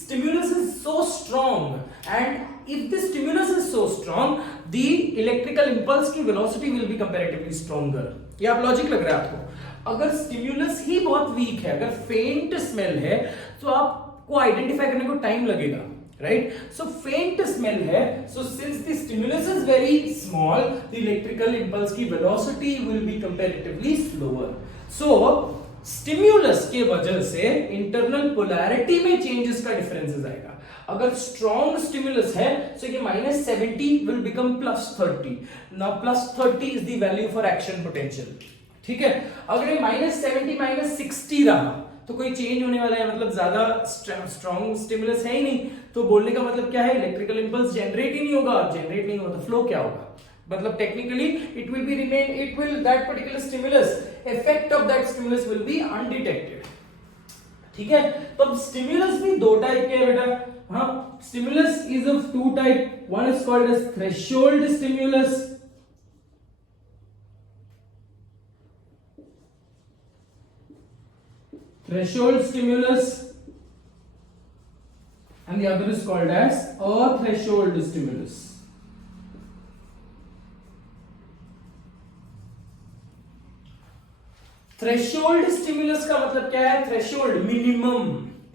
stimulus is so strong, and if the stimulus is so strong, the electrical impulse की velocity will be comparatively stronger। ये आप logic लग रहा है आपको। अगर स्टिमुलस ही बहुत वीक है, अगर फेंट स्मेल है, तो आपको आइडेंटिफाई करने को टाइम लगेगा, राइट। सो फेंट स्मेल है, so since the stimulus is very small, the electrical impulse की velocity will be comparatively slower. So stimulus के वजह से इंटरनल पोलैरिटी में चेंजेस का डिफरेंसेस आएगा। अगर स्ट्रॉन्ग स्टिमुलस है, सो ये -70 will become +30। Now +30 is the value for action potential, ठीक है। अगर ये -70 -60 रहा, तो कोई चेंज होने वाला है, मतलब ज्यादा स्ट्रॉन्ग स्टिमुलस है ही नहीं, तो बोलने का मतलब क्या है? इलेक्ट्रिकल इंपल्स जनरेट ही नहीं होगा। जनरेट नहीं होगा तो फ्लो क्या होगा? मतलब technically it will be remain, it will that particular stimulus, effect of that stimulus will be undetected, ठीक है। तो अब स्टिमुलस भी दो टाइप के हैं बेटा। हाँ, stimulus is of two type, one is called as threshold stimulus, threshold stimulus, and the other is called as a threshold stimulus. Threshold stimulus का मतलब क्या है? Threshold minimum,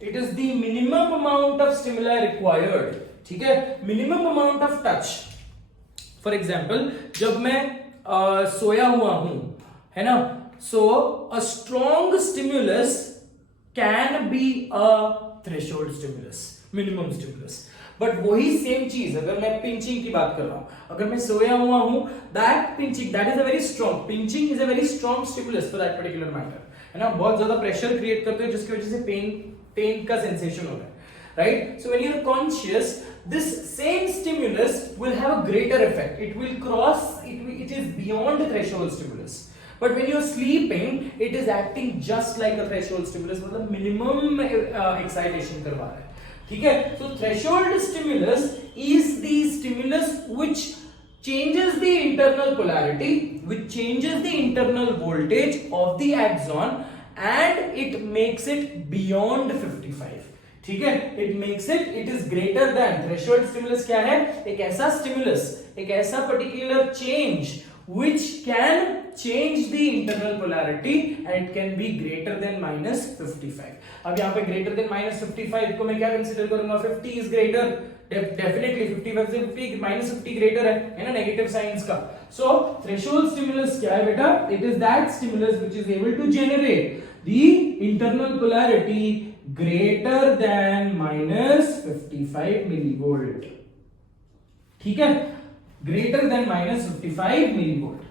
it is the minimum amount of stimuli required, ठीक है, minimum amount of touch. For example, जब मैं सोया हुआ हूं, है ना, so a strong stimulus can be a threshold stimulus, minimum stimulus. But वही सेम चीज अगर मैं पिंचिंग की बात कर रहा हूं, अगर मैं सोया हुआ हूं, that pinching, that is a very strong, pinching is a very strong stimulus for that particular matter, है ना, बहुत ज्यादा प्रेशर क्रिएट करते हैं जिसकी वजह से पेन का सेंसेशन होता है, right. So when you are conscious, this same stimulus will have a greater effect, it will cross, it is beyond the threshold stimulus. But when you are sleeping, it is acting just like a threshold stimulus, मतलब minimum excitation करवा रहा है, ठीक है। So threshold stimulus is the stimulus which changes the internal polarity, which changes the internal voltage of the axon, and it makes it beyond 55, ठीक है। It makes it, it is greater than threshold stimulus। क्या है? एक ऐसा stimulus, एक ऐसा particular change which can change the internal polarity and it can be greater than -55। अब यहाँ पे greater than -55 को मैं क्या कंसीडर करूंगा? 50 is greater, डेफिनेटली 55 से 50 -50 ग्रेटर है ना नेगेटिव साइंस का. सो थ्रेशोल्ड स्टिमुलस क्या है बेटा? It is that stimulus which is able to generate the internal polarity greater than -55 millivolt. ठीक है, ग्रेटर देन -55 मिलीवोल्ट.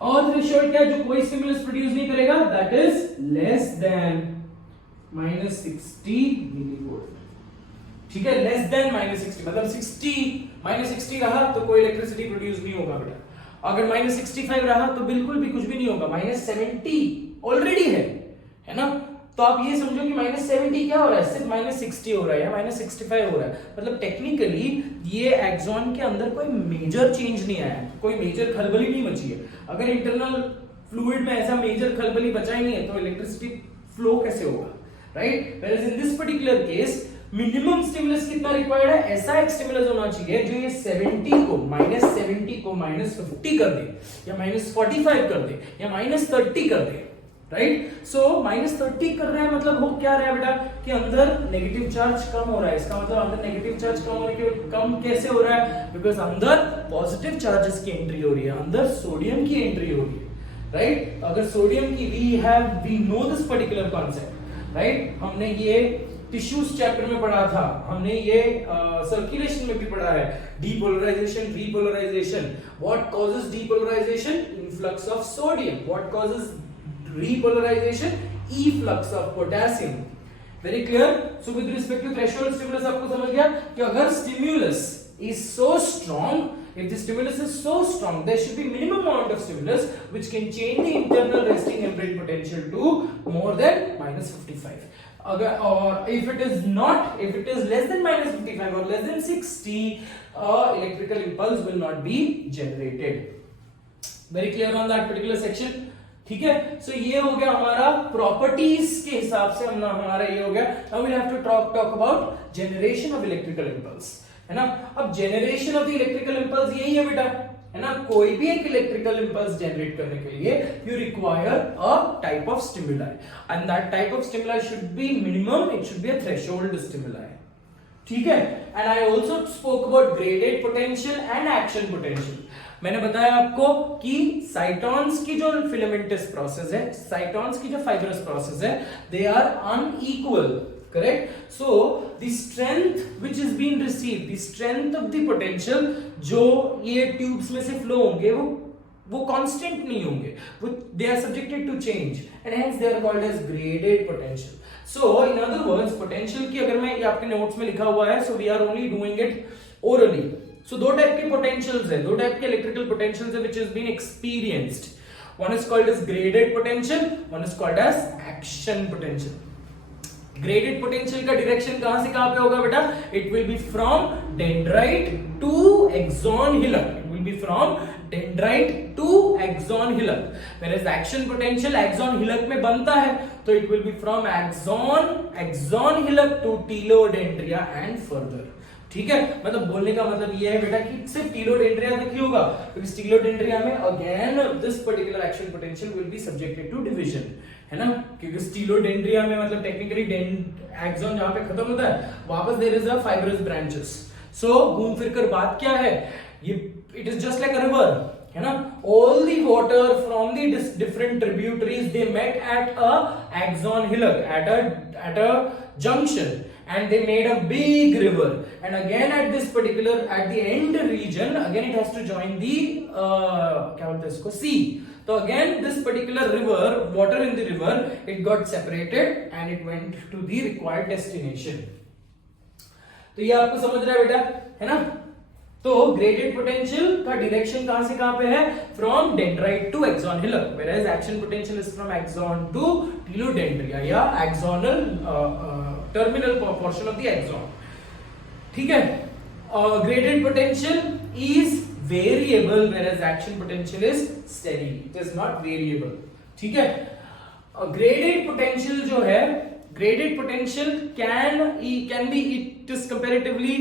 और थ्रेशोल्ड क्या है? जो कोई स्टिमुलस प्रोड्यूस नहीं करेगा, that is less than -60 millivolt. ठीक है, लेस देन -60 मतलब 60 रहा तो कोई इलेक्ट्रिसिटी प्रोड्यूस नहीं होगा बेटा. अगर -65 रहा तो बिल्कुल भी कुछ भी नहीं होगा. -70 ऑलरेडी है ना. तो आप ये समझो कि -70 क्या हो रहा है? सिर्फ -60 हो रहा है या -65 हो रहा है. मतलब टेक्निकली ये एक्सॉन के अंदर कोई मेजर चेंज नहीं आया, कोई मेजर खलबली नहीं बची है. अगर इंटरनल फ्लूइड में ऐसा मेजर खलबली बचा ही नहीं है तो इलेक्ट्रिसिटी फ्लो कैसे होगा, right? Whereas in this particular case minimum stimulus कितना रिक्वायर्ड है? ऐसा एक स्टिमुलस होना चाहिए जो ये 70 को -50 कर दे या -45 कर दे या -30 कर दे, राइट? सो -30 कर रहा है मतलब हो क्या रहा है बेटा कि अंदर नेगेटिव चार्ज कम हो रहा है. इसका मतलब अंदर नेगेटिव चार्ज कम कैसे हो रहा है? बिकॉज अंदर पॉजिटिव चार्जेस की एंट्री हो रही है, अंदर सोडियम की एंट्री हो रही है, राइट? अगर सोडियम की we know this particular concept, right? हमने ये टिश्यूज चैप्टर में पढ़ा था, हमने ये सर्कुलेशन में भी पढ़ा है. Depolarization, repolarization. What causes depolarization? Influx of sodium. What causes repolarization? efflux of potassium. Very clear? So with respect to threshold stimulus आपको समझ गया कि अगर stimulus is so strong, if the stimulus is so strong, there should be minimum amount of stimulus which can change the internal resting membrane potential to more than -55. अगर और if it is less than -55 or less than 60, electrical impulse will not be generated. Very clear on that particular section? ठीक है. So ये हो गया हमारा properties के हिसाब से हमारा ये हो गया. Now we have to talk about generation of electrical impulse, है ना. अब generation of the electrical impulse यही है बेटा, है ना. कोई भी एक इलेक्ट्रिकल इंपल्स जनरेट करने के लिए you require a type of stimuli and that type of stimuli should be minimum, it should be a threshold stimuli. ठीक है. And I also spoke about graded potential and action potential. मैंने बताया आपको कि साइटॉन्स की जो फिलामेंटस प्रोसेस है, साइटॉन्स की जो फाइब्रस प्रोसेस है, they are unequal, correct? So the strength which is being received, the strength of the potential जो ये ट्यूब्स में से फ्लो होंगे वो कांस्टेंट नहीं होंगे, वो they are subjected to change and hence they are called as graded potential. So in other words potential की अगर मैं ये आपके नोट्स में लिखा हुआ है, so we are only doing it orally. So दो टाइप के पोटेंशियल्स है, दो टाइप के इलेक्ट्रिकल पोटेंशियल्स है which has been experienced. One is called as graded potential, one is called as action potential. Graded potential का direction कहां से कहां पे होगा बेटा? It will be from dendrite to axon hillock. It will be from dendrite to axon hillock. Whereas action potential axon hillock में बनता है तो it will be from axon hillock to telodendria and further. ठीक है. मतलब बोलने का मतलब ये है बेटा कि सिर्फ टीलोडेंड्रिया तक ही होगा, क्योंकि टीलोडेंड्रिया में again this particular action potential will be subjected to division, है ना. क्योंकि टीलोडेंड्रिया में मतलब टेक्निकली एक्सॉन जहां पे खत्म होता है वापस there is a fibrous branches. So घूम फिर कर बात क्या है, ये it is just like a river, है ना. All the water from the different tributaries they met at a axon hillock at a junction and they made a big river, and again at the end region again it has to join the क्या बोलते हैं इसको, sea. So again this particular river, water in the river, it got separated and it went to the required destination. तो ये आपको समझ रहा है बेटा, है ना. तो ग्रेडेड पोटेंशियल का डायरेक्शन कहां से कहां पे है? From dendrite to axon hillock, whereas action potential is from axon to telodendria या axonal terminal portion of the axon. ठीक है. Graded potential is variable whereas action potential is steady, it is not variable. ठीक है. Graded potential जो है, graded potential can be, it is comparatively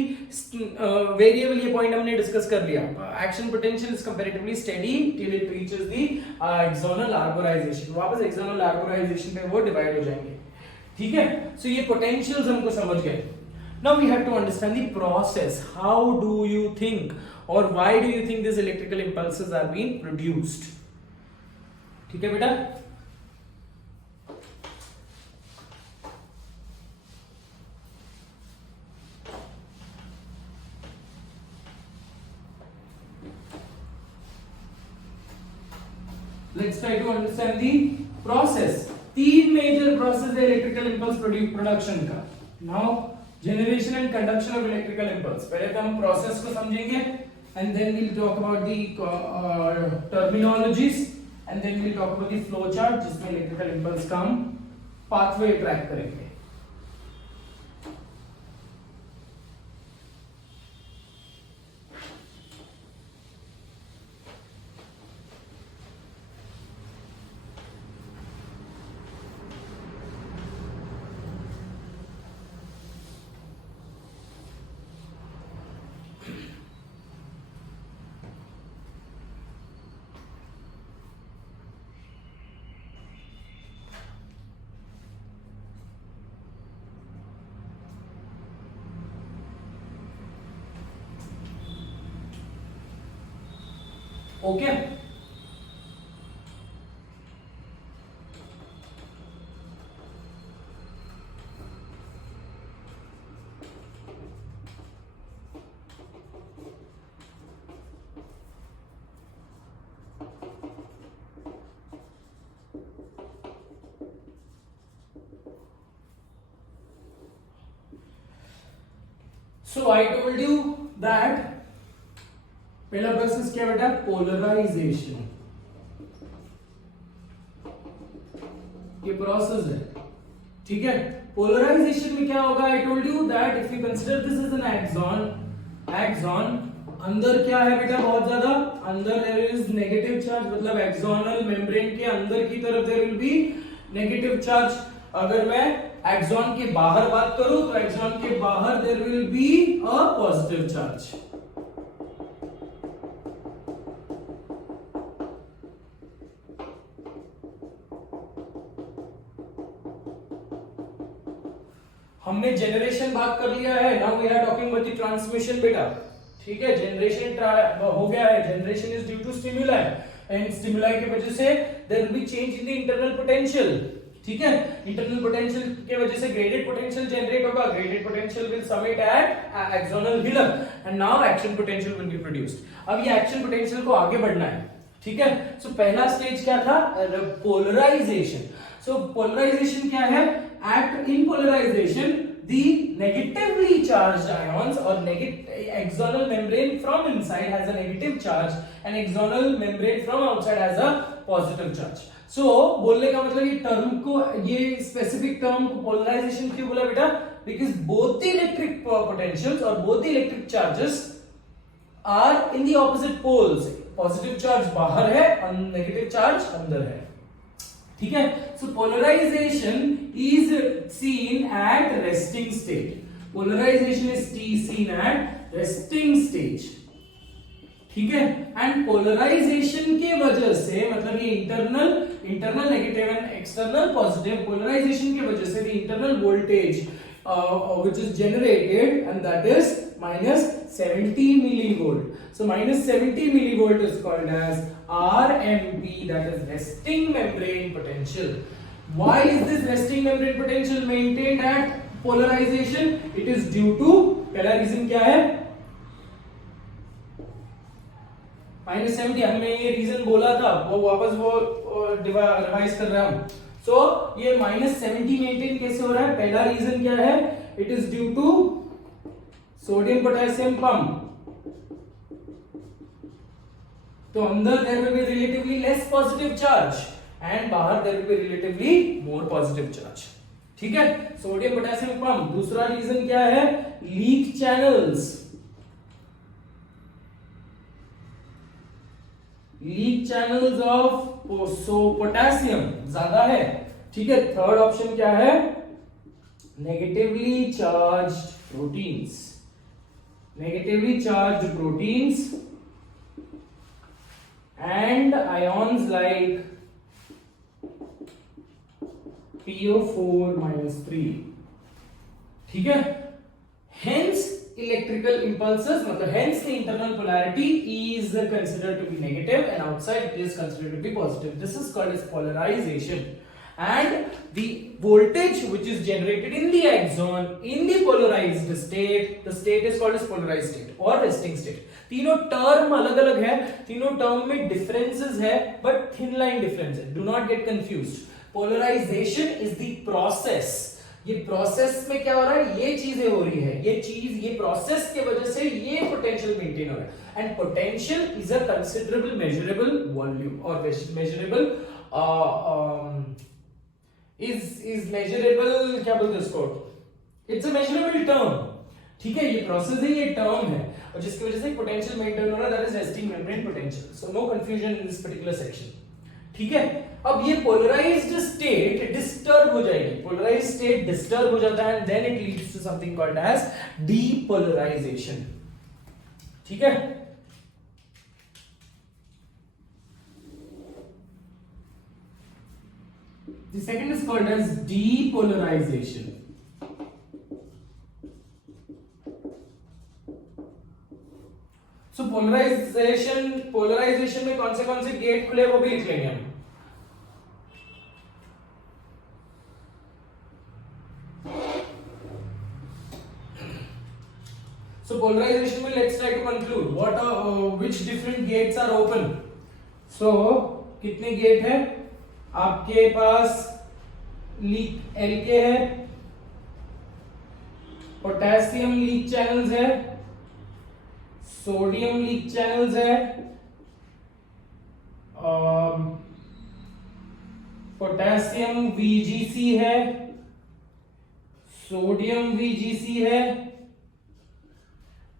variable. ये point हमने discuss कर लिया. Action potential is comparatively steady till it reaches the axonal arborization. वापस axonal आर्बोराइजेशन पे वो डिवाइड हो जाएंगे. ठीक है. सो ये पोटेंशियल्स हमको समझ गए. Now we have to understand the process. How do you think or why do you think these electrical impulses are being produced? ठीक है बेटा? Let's try to understand the process. तीन मेजर प्रोसेस है electrical impulse production का. Now generation and conduction of electrical impulse. पहले तो हम process को समझेंगे and then we'll talk about the terminologies and then we'll talk about the flow chart जिसमें electrical impulse का हम pathway track करेंगे. Okay. So I told you that पहला प्रोसेस क्या बेटा? पोलराइजेशन. ये प्रोसेस है, ठीक है. पोलराइजेशन में क्या होगा? I told you that if you consider this is an axon, अंदर क्या है बेटा? बहुत ज्यादा अंदर देयर इज नेगेटिव चार्ज, मतलब एक्सोनल मेम्ब्रेन के अंदर की तरफ there will be negative charge. अगर मैं एक्सॉन के बाहर बात करूं तो एक्सॉन के बाहर there will be a positive charge. हमने जनरेशन बात कर लिया है. Now we are talking about the transmission बेटा. ठीक है, जनरेशन हो गया है. Generation is due to stimuli and stimuli की वजह से there will be change in the internal potential. ठीक है, इंटरनल पोटेंशियल के वजह से ग्रेडेड पोटेंशियल जनरेट होगा. Graded potential will summit at axonal hillock and now action potential will be produced. अब ये एक्शन पोटेंशियल को आगे बढ़ना है. ठीक है, सो पहला स्टेज क्या था? पोलराइजेशन. सो पोलराइजेशन क्या है? At in polarization, the negatively charged ions or negative axonal membrane from inside has a negative charge and axonal membrane from outside has a positive charge. So बोलने का मतलब ये टर्म को, ये स्पेसिफिक टर्म को polarisation क्यों बोला बेटा? Because both the electric potentials or both the electric charges are in the opposite poles. Positive charge बाहर है, नेगेटिव चार्ज अंदर है. ठीक है, so polarization is seen at resting state. Polarization is seen at resting stage. ठीक है, and polarization के वजह से, मतलब ये internal negative and external positive, polarization की वजह से the internal voltage which is generated and that is minus 70 millivolt. So minus 70 millivolt is called as RMP, that is resting membrane potential. Why is this resting membrane potential maintained at polarization? It is due to, पहला reason क्या है? minus 70. हमने ये reason बोला था, वो वापस वो रिवाइज कर रहा हूं. सो ये माइनस 70 मेंटेन कैसे हो रहा है? पहला रीजन क्या है? It is due to sodium potassium pump. तो अंदर there will be relatively less positive charge and बाहर there will be relatively more positive charge. ठीक है, सोडियम पोटेशियम पंप. दूसरा रीजन क्या है? Leak channels. Leak channels of potassium ज्यादा है. ठीक है, थर्ड ऑप्शन क्या है? Negatively charged proteins. Negatively charged proteins and ions like PO4-3. ठीक है, Hence electrical impulses, hence the internal polarity is considered to be negative and outside it is considered to be positive. This is called as polarization. And the voltage which is generated in the axon in the polarized state, the state is called as polarized state or resting state. तीनों term अलग अलग है, तीनों term में differences है, but thin line difference है. Do not get confused. Polarization is the process. ये process में क्या हो रहा है, ये चीजें हो रही है, ये चीज, ये प्रोसेस की वजह से ये पोटेंशियल मेंटेन हो रहा है. And potential is a considerable measurable volume और मेजरेबल is measurable, क्या बोलते हैं उसको, इट्स अ मेजरेबल टर्म. ठीक है, ये प्रोसेस है, ये टर्म है, और जिसकी वजह से पोटेंशियल मेंटेन हो रहा है, that is resting membrane potential. So no confusion in this particular section. ठीक है, अब ये पोलराइज्ड स्टेट डिस्टर्ब हो जाएगी. पोलराइज्ड स्टेट डिस्टर्ब हो जाता है, and then it leads to something called as depolarization. ठीक है, the second is called as depolarization. So polarization में कौन से गेट खुले वो भी लिख लेंगे हम. So polarization में let's try to conclude what are which different gates are open. So कितने गेट है आपके पास? लीक एलके है, पोटेशियम लीक चैनल्स है, सोडियम लीक चैनल्स है, पोटेशियम वीजीसी है, सोडियम वीजीसी है.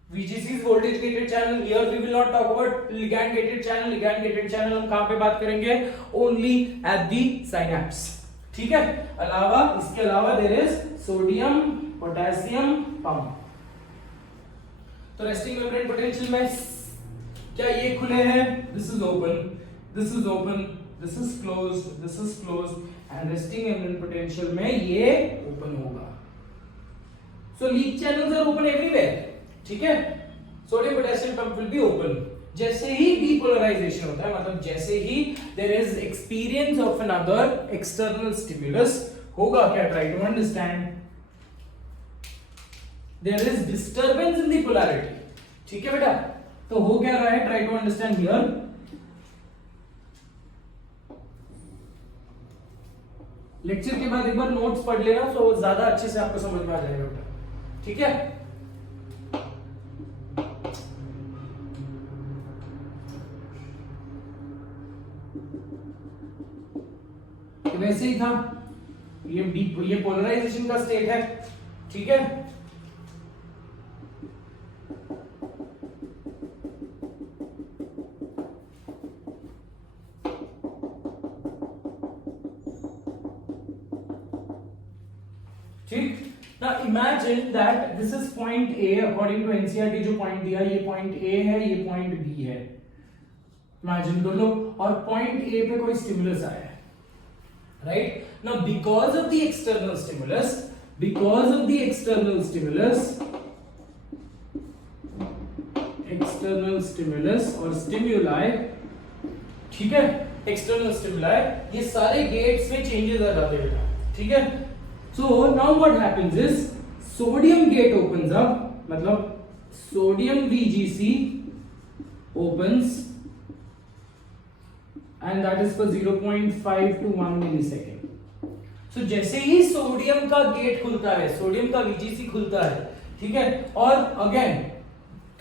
VGC is voltage gated channel. Here we will not talk about ligand gated channel. Ligand gated channel हम कहां पे बात करेंगे? Only at the synapse. ठीक है, इसके अलावा there is sodium, potassium pump. तो resting membrane potential में क्या ये खुले हैं? This is open, this is open, this is closed, this is closed, and resting membrane potential में ये open होगा. So leak channels are open everywhere. ठीक है, sodium potassium pump will be open. जैसे ही डीपोलराइजेशन होता है, मतलब जैसे ही there is experience of another external stimulus, होगा क्या? Try to understand. There is disturbance in the polarity. ठीक है बेटा, तो हो क्या रहा है? Try to understand here. Lecture के बाद एक बार नोट्स पढ़ लेना, तो ज्यादा अच्छे से आपको समझ में आ जाएगा बेटा. ठीक है, वैसे ही था, ये पोलराइजेशन का स्टेट है. ठीक है, ठीक. Now imagine that this is point A according to NCERT. जो पॉइंट दिया, ये पॉइंट A है, ये पॉइंट B है. इमेजिन कर लो, और पॉइंट A पे कोई स्टिमुलस आया है. Right now, because of the external stimulus or stimuli, ठीक है, external stimuli, ये सारे gates में changes आ जाते हैं. ठीक है, so now what happens is sodium gate opens up, मतलब sodium VGC opens, and that is for 0.5 to 1 millisecond. So जैसे ही सोडियम का गेट खुलता है, सोडियम का VGC खुलता है, ठीक है, और again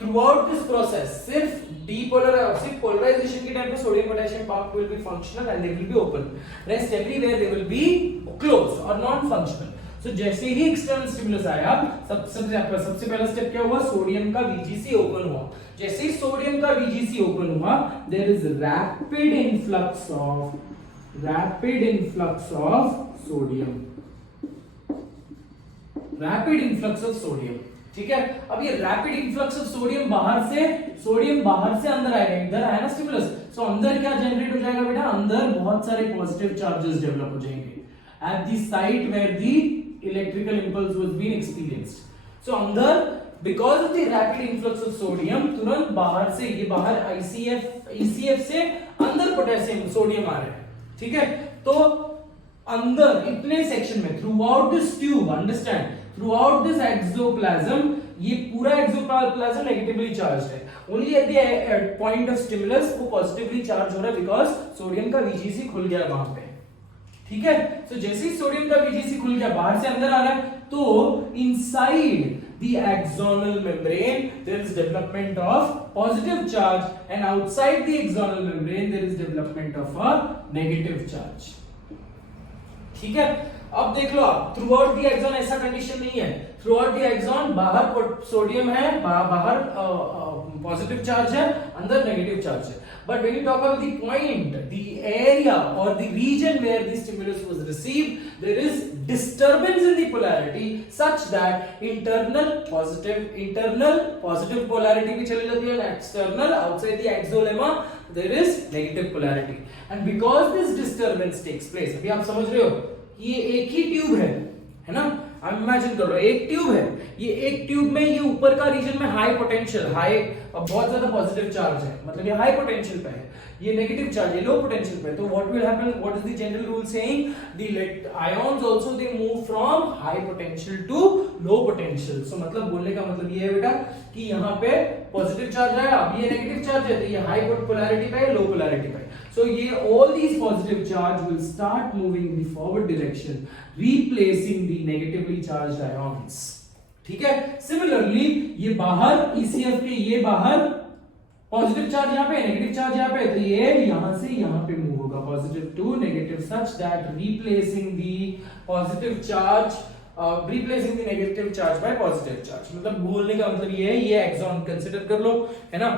through out this process सिर्फ पोलराइजेशन के टाइम पे sodium potassium pump will be functional and they will be open. Rest everywhere they will be close और नॉन फंक्शनल. सो जैसे ही एक्सटर्नल स्टिमुलस आया, सबसे पहला स्टेप क्या हुआ? सोडियम का VGC ओपन हुआ. जैसे ही सोडियम का VGC ओपन हुआ, there is rapid influx of sodium. ठीक है, अब ये रैपिड इनफ्लक्स ऑफ सोडियम बाहर से अंदर आएगा. इधर आया ना स्टिमुलस, सो अंदर क्या जनरेट हो जाएगा बेटा? अंदर बहुत सारे पॉजिटिव चार्जेस डेवलप हो जाएंगे at the site where the electrical impulse was being experienced. सो अंदर because of the rapid influx of sodium तुरंत बाहर से, ये बाहर ECF से अंदर पोटेशियम सोडियम आ रहे हैं, ठीक है। तो अंदर इतने सेक्शन में through out this tube, understand, through out this axoplasm, ये पूरा एक्सोप्लाज्म नेगेटिवली चार्ज है। Only eight the point of stimulus वो पॉजिटिवली चार्ज हो रहा है बिकॉज सोडियम का VGC खुल गया वहां पे, ठीक है। सो जैसे ही सोडियम का VGC खुल गया, बाहर से अंदर आ रहा है, तो inside the axonal membrane there is development of positive charge and outside the axonal membrane there is development of a negative charge, ठीक है। अब देख लो आप, थ्रू आउट दी एक्सॉन ऐसा कंडीशन नहीं है, थ्रू आउट दी एक्सॉन बाहर sodium है, बाहर पॉजिटिव चार्ज है, अंदर नेगेटिव चार्ज है। But when you talk about the point, the area or the region where the stimulus was received, there is disturbance in the polarity such that internal positive polarity भी चली जाती है, external outside the axolemma there is negative polarity. And because this disturbance takes place, अभी आप समझ रहे हो, ये एक ही ट्यूब है ना, आप इमेजिन करो एक ट्यूब है, ये एक ट्यूब में ये ऊपर का रीजन में हाई पोटेंशियल, हाई बहुत ज्यादा पॉजिटिव चार्ज है, मतलब ये हाई पोटेंशियल पे है, ये नेगेटिव चार्ज है लो पोटेंशियल पे। तो what will happen, what is the general rule saying, the ions also they move from high potential to low potential. So मतलब बोलने का मतलब ये है बेटा कि यहाँ पे पॉजिटिव चार्ज है, अब ये नेगेटिव चार्ज है, तो ये हाई पोलैरिटी पे है, लो पोलैरिटी पे। So all these positive charge will start moving in the forward direction, replacing the negatively charged ions, ठीक है। Similarly, ये बाहर ECF के, ये बाहर पॉजिटिव चार्ज यहाँ पे, नेगेटिव चार्ज यहाँ पे, तो ये यहाँ से यहाँ पे मूव होगा, positive to negative, such that replacing the positive charge, replacing the negative charge by positive charge। मतलब बोलने का मतलब ये है, ये एक्सॉन कंसिडर कर लो, है ना,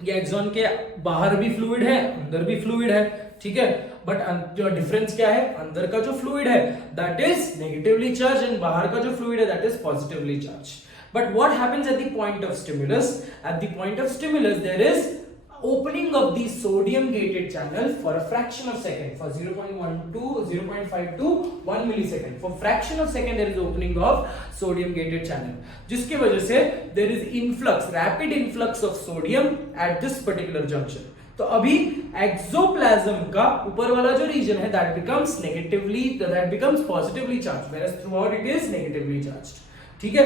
ये एक्सॉन के बाहर भी फ्लूइड है, अंदर भी फ्लूइड है, ठीक है। बट जो डिफरेंस क्या है, अंदर का जो फ्लूइड है that is negatively charge and बाहर का जो फ्लूइड है that is positively charge. But what happens at the point of stimulus, at the point of stimulus there is opening of the sodium gated channel for a fraction of second, for 0.1 to 0.5 to 1 millisecond, for fraction of second there is opening of sodium gated channel, जिसके वजह से there is influx, rapid influx of sodium at this particular junction। तो अभी axoplasm का ऊपर वाला जो reason है that becomes positively charged, whereas throughout it is negatively charged, ठीक है।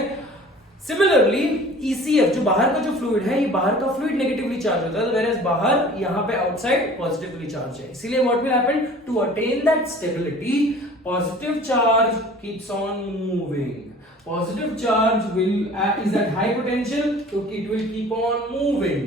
सिमिलरली ECF जो बाहर का जो फ्लूइड है, ये बाहर का फ्लूइड नेगेटिवली चार्ज होता है, whereas बाहर यहाँ पे आउटसाइड पॉजिटिवली चार्ज है। इसीलिए what will happen, to attain that stability, positive charge keeps on moving, positive charge will is at high potential, तो it will keep on moving.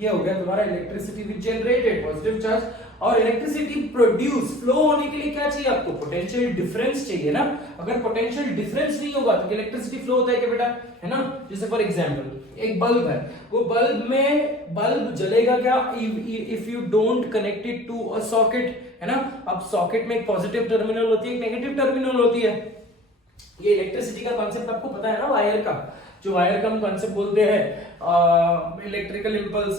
ये हो गया तुम्हारा electricity which generated, positive charge. और electricity produce, flow होने के लिए क्या चाहिए आपको, पोटेंशियल डिफरेंस चाहिए ना। अगर पोटेंशियल डिफरेंस नहीं होगा तो इलेक्ट्रिसिटी फ्लो होता है क्या बेटा, है ना। जैसे फॉर एग्जांपल एक बल्ब है, वो बल्ब में बल्ब जलेगा क्या, if you don't connect it to a socket, है ना। अब सॉकेट में एक पॉजिटिव टर्मिनल होती है, एक नेगेटिव टर्मिनल होती है। ये इलेक्ट्रिसिटी का कॉन्सेप्ट आपको पता है ना, वायर का, जो वायर का हम कॉन्सेप्ट बोलते हैं, इलेक्ट्रिकल इंपल्स,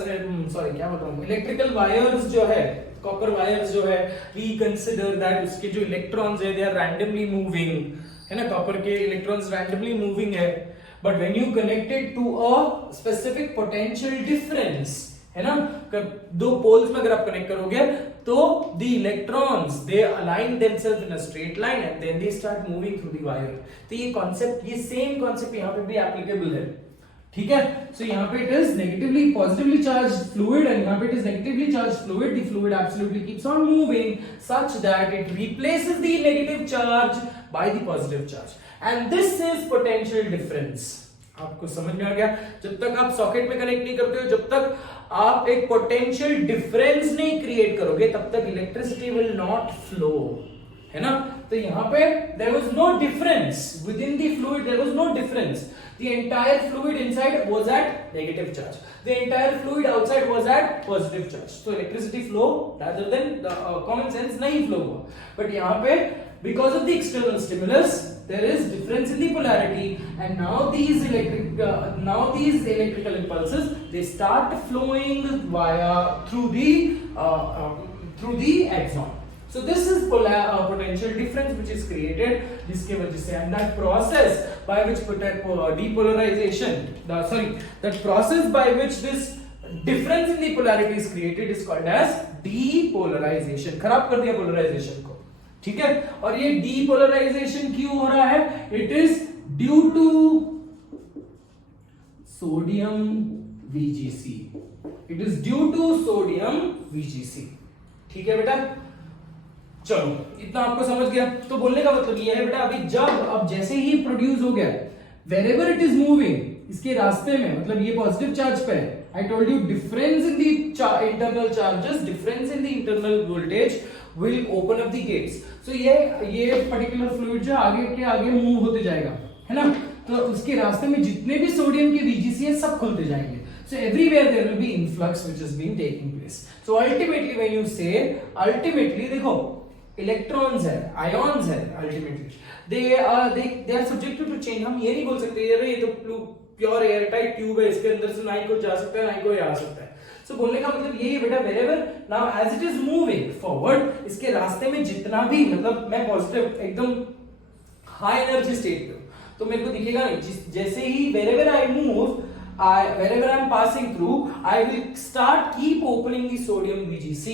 सॉरी क्या बोल रहा हूँ, इलेक्ट्रिकल वायर्स जो है, कॉपर वायर्स जो है, वी कंसिडर दैट उसके जो इलेक्ट्रॉन्स है दे आर रैंडमली मूविंग, है ना। कॉपर के इलेक्ट्रॉन्स रैंडमली मूविंग है, but when you connected to a specific potential difference, है ना, दो पोल्स में अगर आप कनेक्ट करोगे तो the electrons they align themselves in a straight line and then they start moving through the wire. तो ये कॉन्सेप्ट, ये सेम कॉन्सेप्ट यहाँ पे भी एप्लीकेबल है, ठीक है। सो यहाँ पे it is negatively positively charge fluid and यहाँ पे it is negatively charge fluid, the fluid absolutely keeps on moving such that it replaces the negative charge by the positive charge, and this is potential difference. आपको समझ में आ गया, जब तक आप socket में कनेक्ट नहीं करते हो, जब तक आप एक पोटेंशियल डिफरेंस नहीं क्रिएट करोगे, तब तक इलेक्ट्रिसिटी विल नॉट फ्लो, है ना। तो यहाँ पे there was no difference within the fluid, there was no difference, the entire fluid inside was at negative charge, the entire fluid outside was at positive charge, so electricity flow rather than the common sense नहीं flow हुआ। but यहाँ पे because of the external stimulus there is difference in the polarity and now these electrical impulses they start flowing via through the axon। So this is potential difference which is created जिसके वजह से, and that process by which depolarization, that process by which this difference in the polarity is created is called as depolarization. खराब कर दिया polarization को, ठीक है. और ये depolarization क्यों हो रहा है? It is due to sodium VGC. It is due to sodium VGC. ठीक है बेटा, चलो इतना आपको समझ गया. तो बोलने का मतलब ये है बेटा, अभी अब जैसे ही प्रोड्यूस हो गया, wherever it is moving, इसके रास्ते में, मतलब ये पॉजिटिव चार्ज पे है. I told you difference in the internal charges, difference in the internal voltage will open up the gates. So ये particular fluid जो आगे के आगे मूव होते जाएगा, है ना. तो उसके रास्ते में जितने भी सोडियम के VGC है सब खुलते जाएंगे. So everywhere there will be influx which is being taking place. So ultimately when you say, ultimately देखो इलेक्ट्रॉन्स है, आयॉन्स है, ultimately they are subjected to change. हम ये नहीं बोल सकते यार ये तो प्योर एयर टाइट ट्यूब है, इसके अंदर से ना ही कोई जा सकता है ना ही कोई आ सकता है. So बोलने का मतलब यही है बेटा, wherever now as it is moving forward, इसके रास्ते में जितना भी, मतलब मैं पॉजिटिव एकदम हाई एनर्जी स्टेट पे, तो मेरे को दिखेगा नहीं. जैसे ही wherever I move, wherever I am passing through, I will start keep opening the sodium VGC.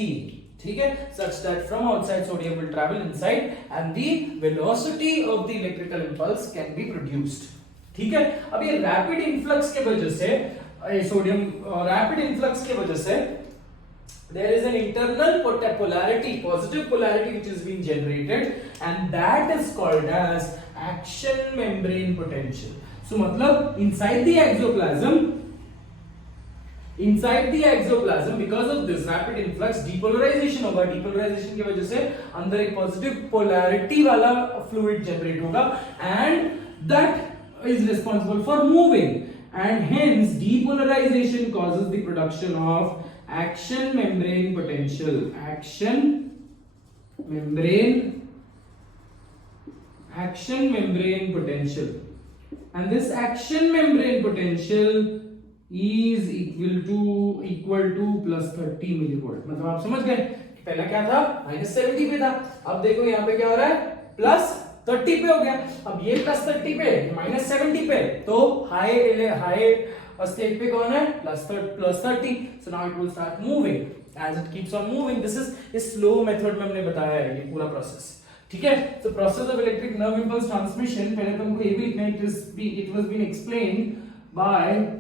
ठीक है, such that from outside sodium will travel inside and the velocity of the electrical impulse can be produced. ठीक है. अब ये rapid influx के वजह से, sodium rapid influx के वजह से there is an internal polarity, positive polarity which is being generated, and that is called as action membrane potential. So मतलब inside the exoplasm because of this rapid influx depolarization होगा. depolarization की वजह से अंदर एक positive polarity वाला fluid generate होगा, and that is responsible for moving, and hence depolarization causes the production of action membrane potential. Action membrane potential, and this action membrane potential is equal to plus 30 millivolt. मतलब आप समझ गए कि पहला क्या था, -70 पे था, अब देखो यहाँ पे क्या हो रहा है, प्लस 30 पे हो गया. अब ये प्लस 30 पे, -70 पे, तो हाई स्टेट पे कौन है, plus 30. So now it will start moving as it keeps on moving. This is slow method में हमने बताया है ये पूरा प्रोसेस. ठीक है. So process of electric nerve impulse transmission, पहले तो हमको ये भी लिखना है, it was been explained by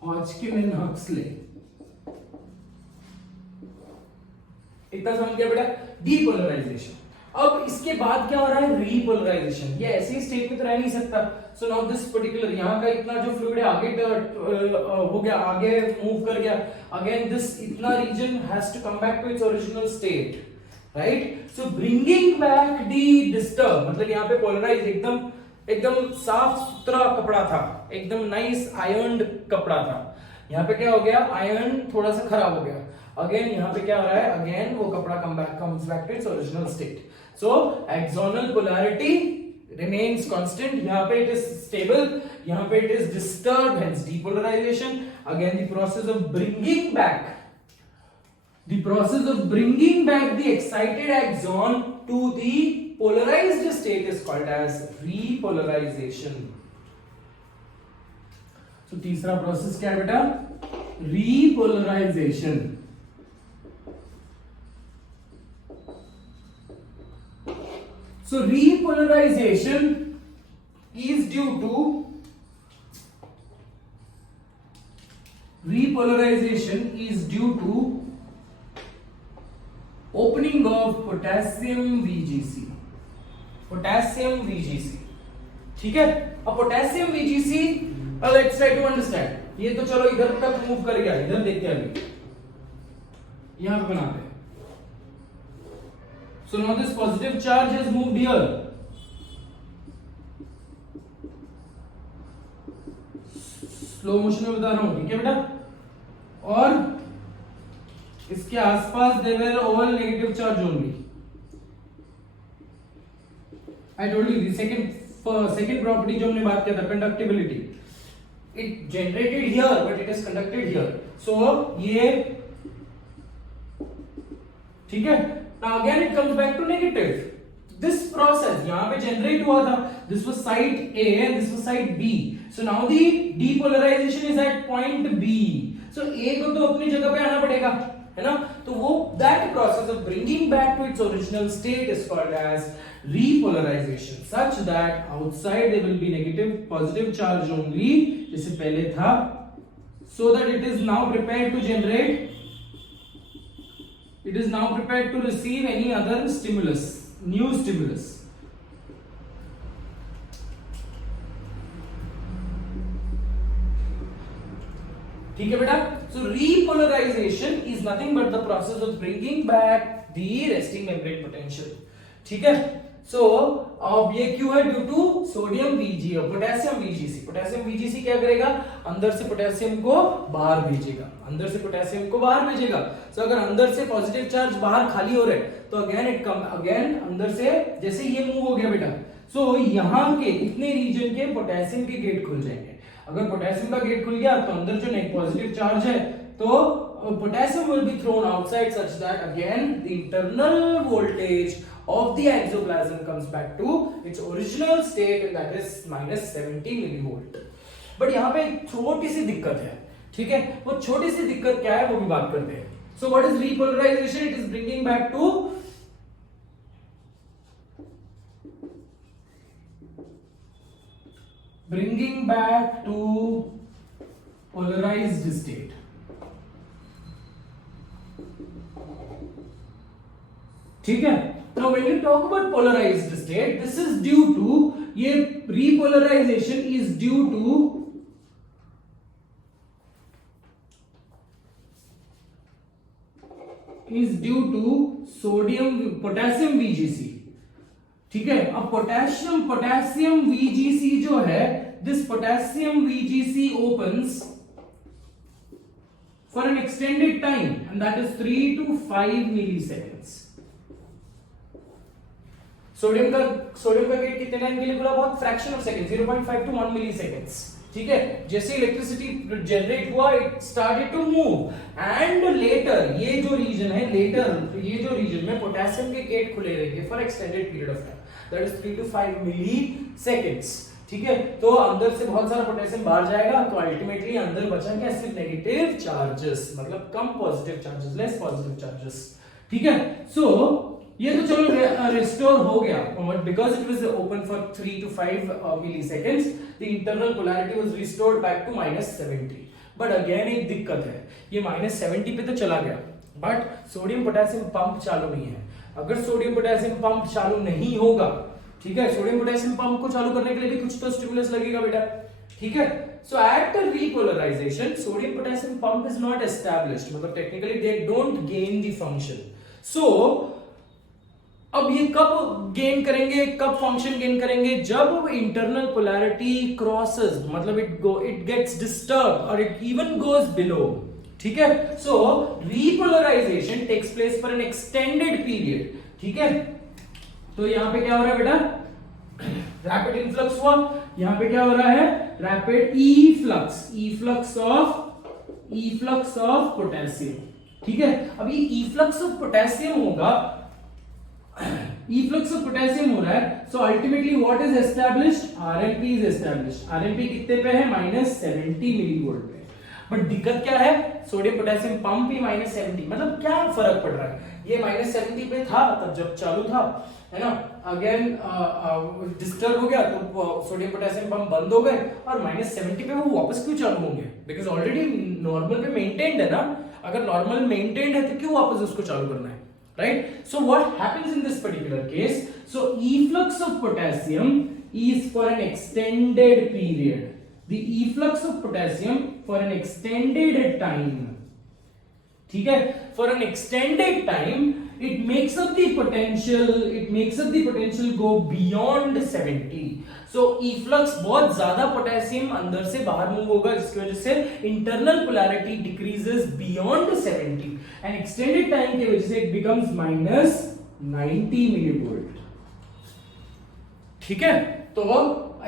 Hodgkin and Huxley. इतना समझ गया बेटा, डीपोलराइजेशन. अब इसके बाद क्या हो रहा है, रीपोलराइजेशन. ये ऐसे ही स्टेट में तो रह नहीं सकता. सो नाउ दिस पर्टिकुलर यहाँ का इतना जो फ्लूइड है आगे हो गया, आगे मूव कर गया. अगेन दिस इतना reason has to come back to its original state, right. So bringing back the disturb, मतलब यहाँ पे पोलराइज एकदम साफ सुथरा कपड़ा था, एकदम नाइस आयर्न्ड कपड़ा था. यहाँ पे क्या हो गया, आयरन थोड़ा सा खराब हो गया. अगेन यहाँ पे क्या हो रहा है, अगेन वो कपड़ा comes back to its original state. So axonal polarity remains constant. यहाँ पे it is stable, यहाँ पे it is disturbed, hence depolarization. Again the process of bringing back the excited axon to the polarized state is called as repolarization. So तीसरा process क्या है बेटा, repolarization. So repolarization is due to opening of potassium VGC. ठीक है. अब potassium VGC, let's try to understand. ये तो चलो इधर तक मूव कर गया, इधर देखते हैं अभी, यहां पे बनाते हैं. So now this positive charge has moved here. Slow motion में बता रहा हूं, ठीक है बेटा. और इसके आसपास there were all negative charge only. I told you the second property जो हमने बात किया था, conductibility. It generated here, but it is conducted here. So ये ठीक है, now again it comes back to negative. This process यहाँ पे generate हुआ था, this was site A and this was site B. So now the depolarization is at point B. So A को तो अपनी जगह पे आना पड़ेगा, है ना? तो वो that process of bringing back to its original state is called as repolarization, such that outside there will be negative positive charge only, जैसे पहले था, so that it is now prepared to generate, it is now prepared to receive any other stimulus. New stimulus. ठीक है बेटा. So repolarization is nothing but the process of bringing back the resting membrane potential. ठीक है. So अब ये क्यों है? Due to sodium VG और पोटेशियम VGC. पोटेशियम VGC क्या करेगा? अंदर से पोटेशियम को बाहर भेजेगा, अंदर से पोटेशियम को बाहर भेजेगा. सो अगर अंदर से पॉजिटिव चार्ज बाहर खाली हो रहे तो अगेन इट कम अगेन अंदर से, जैसे ये मूव हो गया बेटा, सो यहाँ के इतने रीजन के पोटेशियम के गेट खुल जाएंगे. अगर पोटेशियम का गेट खुल गया तो अंदर जो पॉजिटिव चार्ज है तो potassium will be thrown outside such that again the internal voltage of the exoplasm comes back to its original state and that is minus 70 millivolt. But यहाँ पे एक छोटी सी दिक्कत है. ठीक है, वो छोटी सी दिक्कत क्या है वो भी बात करते हैं. So what is repolarization? It is bringing back to polarized state. ठीक है. Now when you talk about polarized state, this is due to, ये repolarization is due to potassium VGC. ठीक है. अब potassium VGC जो है, this potassium VGC opens for an extended time and that is 3 to 5 milliseconds. Sodium का gate कितने time के लिए खुला? बहुत fraction of second, 0.5 to 1 milliseconds. ठीक है. जैसे इलेक्ट्रिसिटी जनरेट हुआ it started to move and later ये जो रीजन में पोटेशियम के गेट खुले रहेंगे for extended period of time, that is 3 to 5 milliseconds. ठीक है. तो अंदर से बहुत सारा पोटेशियम बाहर जाएगा तो अल्टीमेटली अंदर बचा क्या? सिर्फ नेगेटिव चार्जेस, मतलब कम positive charges, less positive charges. ठीक है. सो ये तो चलो रिस्टोर हो गया, but because it was open for 3 to 5 milliseconds the internal polarity was restored back to -70. But again एक दिक्कत है, ये -70 पे तो चला गया बट सोडियम पोटेशियम पंप चालू नहीं है. अगर सोडियम पोटेशियम पंप चालू नहीं होगा, ठीक है, सोडियम पोटेशियम पंप को चालू करने के लिए भी कुछ तो स्टिमुलस लगेगा बेटा. ठीक है. So at repolarization sodium potassium pump is not established, मतलब technically they don't gain the function. So अब ये कब गेन करेंगे, कब फंक्शन गेन करेंगे? जब इंटरनल पोलैरिटी क्रॉसेस, मतलब इट गेट्स डिस्टर्ब और इट इवन गोज बिलो. ठीक है. So repolarization takes place for an extended period. ठीक है. तो यहां पे क्या हो रहा है बेटा? रैपिड इनफ्लक्स हुआ. यहां पे क्या हो रहा है? Rapid efflux of potassium. ठीक है. अब ये इफ्लक्स ऑफ पोटेशियम होगा, इफ्लक्स ऑफ पोटेशियम हो रहा है. So ultimately what is established? RMP is established. RMP कितने पे है? -70 मिलीवोल्ट पे. बट दिक्कत क्या है? सोडियम पोटेशियम पंप भी -70, मतलब क्या फर्क पड़ रहा है? ये -70 पे था तब जब चालू था, है ना, अगेन डिस्टर्ब हो गया तो सोडियम पोटेशियम पंप बंद हो गए और -70 पे वो वापस क्यों चालू होंगे? बिकॉज ऑलरेडी नॉर्मल पे मेंटेन्ड है ना. अगर नॉर्मल मेंटेन्ड है तो क्यों वापस उसको चालू करना है? Right? So what happens in this particular case? So efflux of potassium is for an extended period. The efflux of potassium for an extended time. ठीक है? For an extended time, it makes up the potential go beyond 70. So efflux, बहुत ज्यादा potassium अंदर से बाहर move होगा जिसकी वजह से internal polarity decreases beyond 70 and extended time की वजह से इट बिकम्स -90 मिलीवोल्ट. ठीक है. तो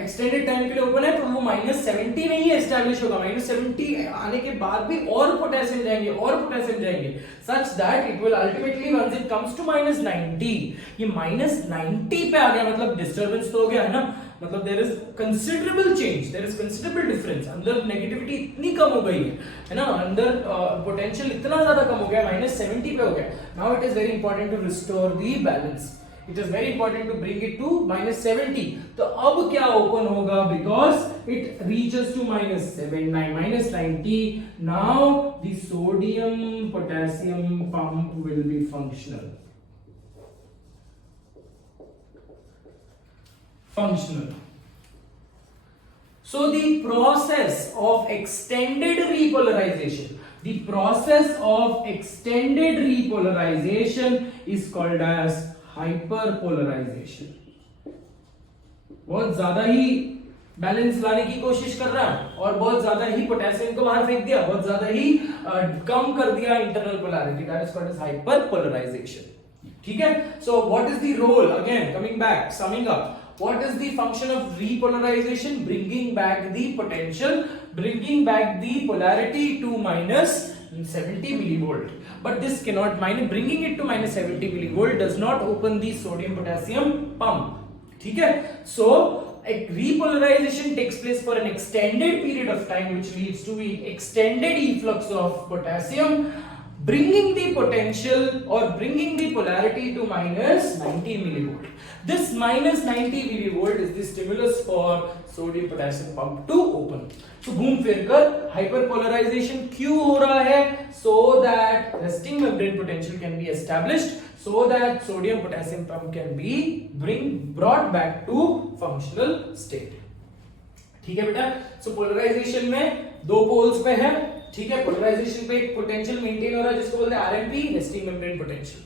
एक्सटेंडेड टाइम के लिए ओपन है तो वो -70 नहीं है एस्टैब्लिश होगा, -70 आने के बाद भी और पोटेशियम जाएंगे such that it will ultimately once it comes to -90, ये -90 पे आ गया मतलब डिस्टर्बेंस तो हो गया है ना, मतलब there is considerable change, there is considerable difference, अंदर नेगेटिविटी इतनी कम हो गई है ना, अंदर पोटेंशियल इतना ज्यादा कम हो गया, -70 पे हो गया. Now it is very important to restore the balance, it is very important to bring it to -70. तो अब क्या ओपन होगा, because it reaches to -90. Now the sodium potassium pump will be functional. So the process of extended repolarization is called as hyperpolarization. बहुत ज्यादा ही balance लाने की कोशिश कर रहा है और बहुत ज्यादा ही पोटेशियम को बाहर फेंक दिया, बहुत ज्यादा ही कम कर दिया internal polarity, that is called as hyperpolarization. ठीक है, so what is the role, again coming back, summing up, what is the function of repolarization? Bringing back the potential, bringing back the polarity to -70 millivolt. But this cannot, bringing it to -70 millivolt does not open the sodium potassium pump. ठीक है, so a repolarization takes place for an extended period of time, which leads to the extended efflux of potassium, bringing the potential or bringing the polarity to -90 millivolt. This -90 millivolt is the stimulus for sodium potassium pump to open. So घूम फिर कर hyperpolarization क्यों हो रहा है? So that resting membrane potential can be established, so that sodium potassium pump can be brought back to functional state. ठीक है बेटा, so polarization में दो पोल्स पे है. ठीक है, पोलराइजेशन पे एक पोटेंशियल मेंटेन हो रहा है जिसको बोलते हैं RMP, resting membrane potential.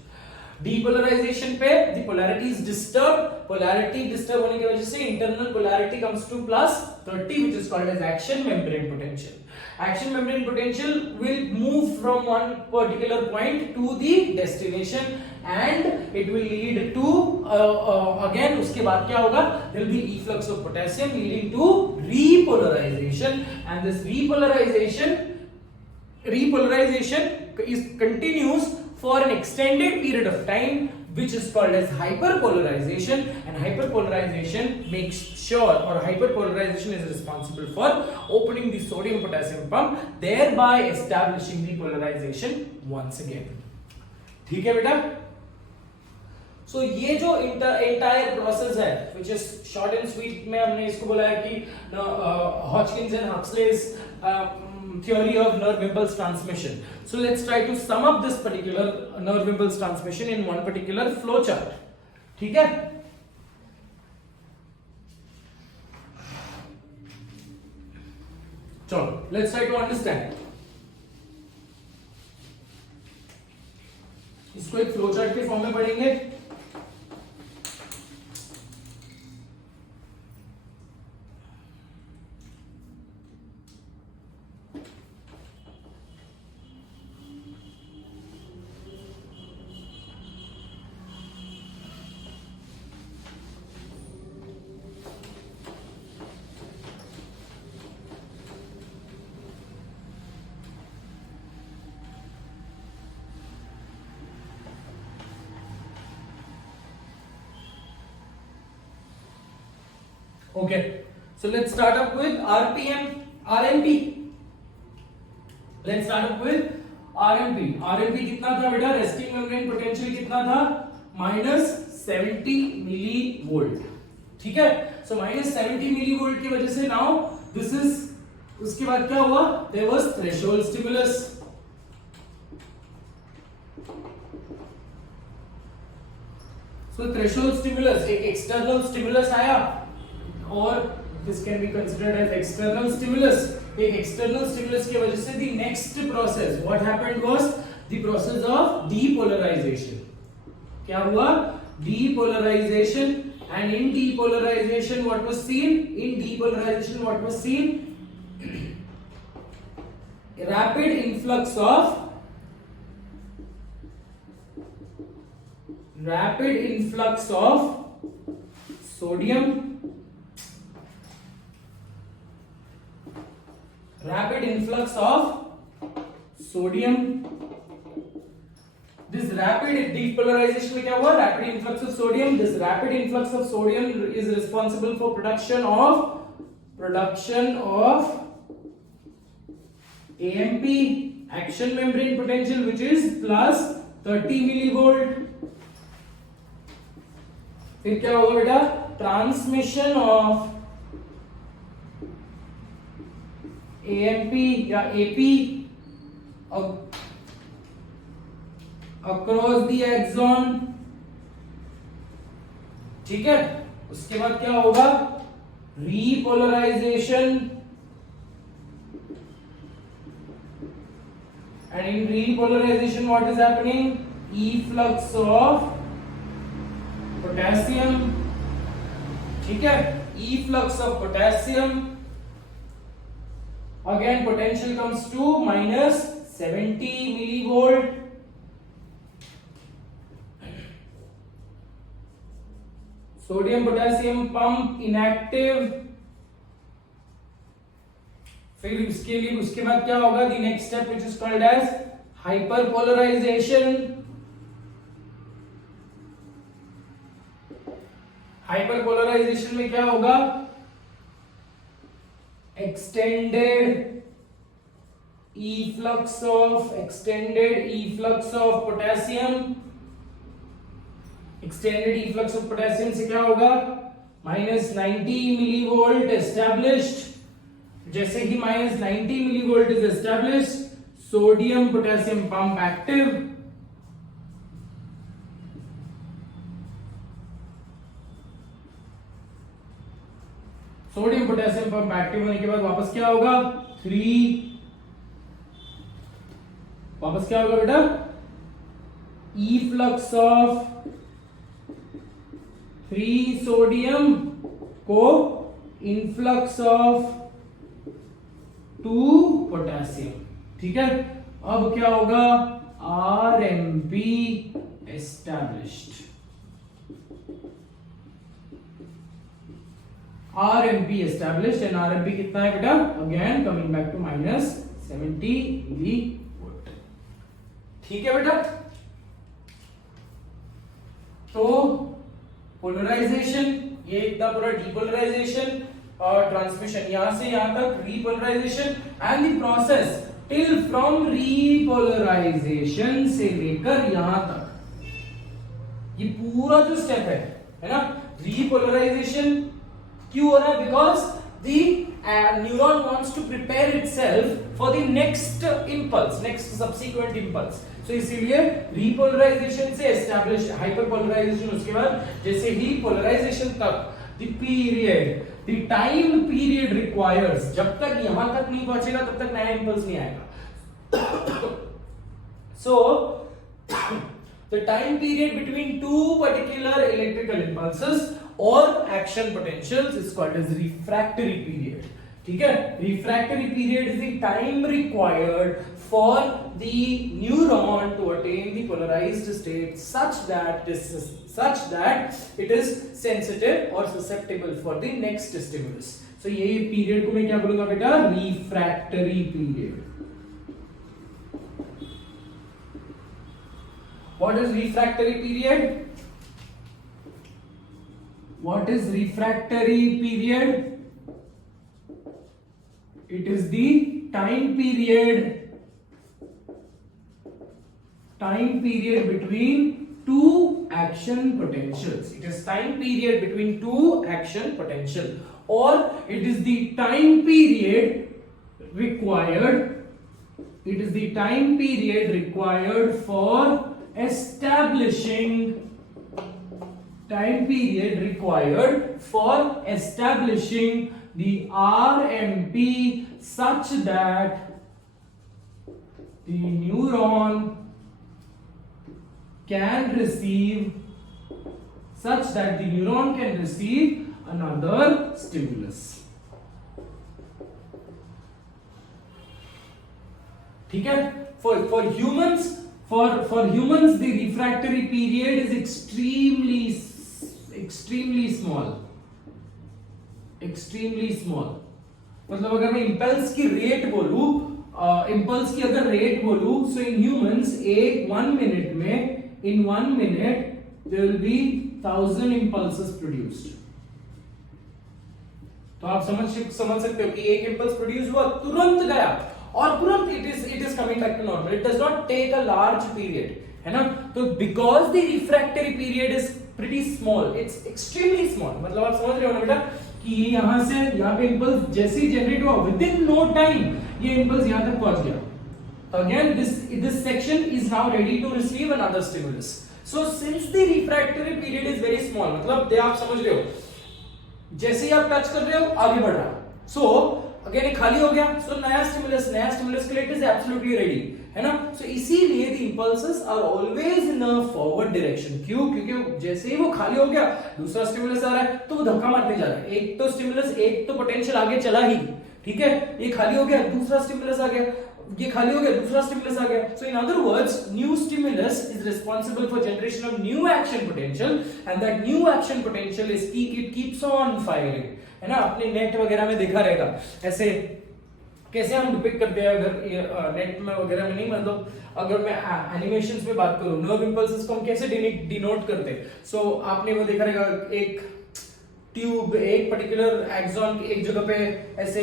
Depolarization पे the polarity is disturb, polarity disturb होने की वजह से internal polarity comes to +30, which is called as action membrane potential. Action membrane potential will move from one particular point to the destination and it will lead to again उसके बाद क्या होगा, there will be efflux of potassium leading to repolarization, and this repolarization is continues for an extended period of time, which is called as hyperpolarization, and hyperpolarization makes sure, or hyperpolarization is responsible for opening the sodium potassium pump, thereby establishing the polarization once again. ठीक है बेटा, सो ये जो entire process है which is short and sweet में हमने इसको बोला है कि Hodgkins and Huxley's theory of nerve impulse transmission. So let's try to sum up this particular nerve impulse transmission in one particular flow chart. ठीक है, चलो let's try to understand. इसको एक फ्लो चार्ट के फॉर्म में पढ़ेंगे. Okay, so let's start up with RMP. Let's start up with RMP. RMP कितना था बेटा? रेस्टिंग मेम्ब्रेन पोटेंशियल कितना था? -70 मिलीवोल्ट. ठीक है, so -70 मिलीवोल्ट की वजह से now this is, उसके बाद क्या हुआ? There was threshold stimulus. So threshold stimulus, एक external stimulus आया, और this can be considered as external stimulus. एक external stimulus की वजह से the next process what happened was the process of depolarization. क्या हुआ? Depolarization. And in depolarization what was seen? In depolarization what was seen? Rapid influx of sodium sodium, this rapid depolarization में क्या हुआ, rapid influx of sodium, this rapid influx of sodium is responsible for production of AMP, action membrane potential, which is plus 30 millivolt. फिर क्या होगा बेटा, transmission of AMP या AP across the axon, ठीक है। उसके बाद क्या होगा, repolarisation, and in repolarization what is happening, efflux of potassium, ठीक है, efflux of potassium, again potential comes to minus 70 millivolt, sodium potassium pump inactive, फिर उसके बाद क्या होगा, the next step which is called as hyperpolarization. Hyperpolarization में क्या होगा, extended efflux of potassium, extended efflux of potassium से क्या होगा, minus 90 millivolt established. जैसे ही minus 90 millivolt is established, sodium potassium pump active, sodium potassium pump active होने के बाद वापस क्या होगा, वापस क्या होगा बेटा, efflux of 3 सोडियम को influx of 2 पोटेशियम, ठीक है। अब क्या होगा, RMP established, RMP established, and RMP कितना है बेटा, again coming back to minus 70 millivolt, ठीक है बेटा। तो पोलराइजेशन, ये एकदम पूरा डीपोलराइजेशन और ट्रांसमिशन, यहां से यहां तक repolarisation, and the process till from repolarisation से लेकर यहां तक, ये पूरा जो स्टेप है ना, रीपोलराइजेशन क्यों हो रहा है, because the neuron wants to prepare itself for the next impulse, next subsequent impulse. So इसीलिए रीपोलराइजेशन से एस्टैब्लिश हाइपरपोलराइजेशन, उसके बाद जैसे ही पोलराइजेशन तक द टाइम पीरियड रिक्वायर्स, जब तक यहां तक नहीं पहुंचेगा तब तक नया इंपल्स नहीं आएगा। सो the time period between two particular electrical impulses or action potentials is called as refractory period, ठीक है। refractory period is the time required for the neuron to attain the polarized state such that it is sensitive or susceptible for the next stimulus. so ये period को मैं क्या बोलूंगा बेटा, refractory period. What is refractory period? What is refractory period? It is the time period between two action potentials. It is time period between two action potential, or it is the time period required. It is the time period required for establishing the RMP such that the neuron can receive another stimulus. ठीक है। For humans the refractory period is extremely small. मतलब अगर मैं impulse की rate बोलूं, impulse की अगर rate बोलूं, सो इन ह्यूमंस एक 1 मिनट में, in 1 minute there will be 1000 impulses produced. तो आप समझ सकते हो कि एक इम्पल्स प्रोड्यूस हुआ, तुरंत गया और तुरंत it is coming back to normal. It does not take a large period, है ना। तो because the refractory period is pretty small, it's extremely small, मतलब आप समझ रहे हो ना बेटा कि यहां से यहां पे इम्पल्स जैसे ही जनरेट हुआ, विद इन नो टाइम ये इम्पल्स यहां तक पहुंच गया। तो again this section is now ready to receive another stimulus. So since the refractory period is very small, मतलब आप समझ रहे हो जैसे ही आप टच कर रहे हो आगे बढ़ रहा, सो अगेन ये खाली हो गया, सो नया स्टिमुलस के लिए इट इज एब्सोल्युटली रेडी, है ना। सो इसीलिए the impulses are always in a forward direction. क्यों? क्योंकि जैसे ही वो खाली हो गया दूसरा स्टिमुलस आ रहा है तो वो धक्का मारते जा रहा है। एक तो स्टिमुलस, एक तो पोटेंशियल आगे चला ही, ठीक है, ये खाली हो गया दूसरा स्टिमुलस आ गया, ये खाली हो गया दूसरा स्टिमुलस आ गया। So in other words new stimulus is responsible for generation of new action potential and that new action potential is it keeps on firing, है ना। अपने नेट वगैरह में देखा रहेगा ऐसे कैसे हम डिपिक्ट करते हैं, अगर नेट में वगैरह में नहीं, मतलब अगर मैं एनिमेशंस में बात करूं, नर्व इंपल्सेस को हम कैसे डिनोट करते हैं। सो आपने वो देखा रहेगा, एक ट्यूब, एक पर्टिकुलर एक्सॉन की एक जगह पे ऐसे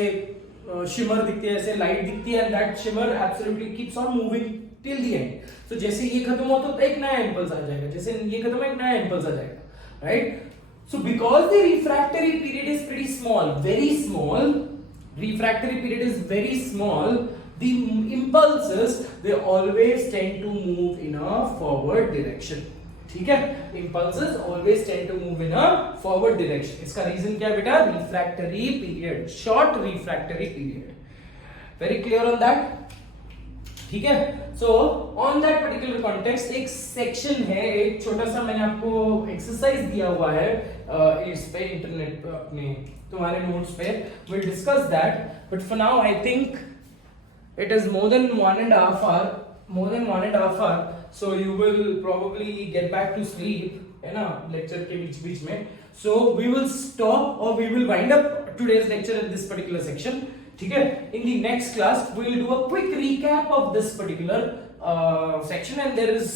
शिमर दिखती है, ऐसे लाइट दिखती है, and that shimmer absolutely keeps on moving till the end. तो जैसे ये खत्म हो तो एक नया इंपल्स आ जाएगा, जैसे ये खत्म हो एक नया इंपल्स आ जाएगा, right. So because the refractory period is pretty small, very small, refractory period is very small, the impulses they always tend to move in a forward direction, ठीक है। impulses always tend to move in a forward direction। इसका reason क्या है बेटा? refractory period, short refractory period। very clear on that? ठीक है। So on that particular context एक section है, एक छोटा सा मैंने आपको एक्सरसाइज दिया हुआ है इस पे इंटरनेट पे, अपने तुम्हारे नोट्स पे, we'll discuss that, but for now I think it is more than 1.5 hour, so you will probably get back to sleep, है ना, लेक्चर के बीच में। so we will stop or we will wind up today's lecture in this particular section, ठीक है। in the next class we will do a quick recap of this particular section and there is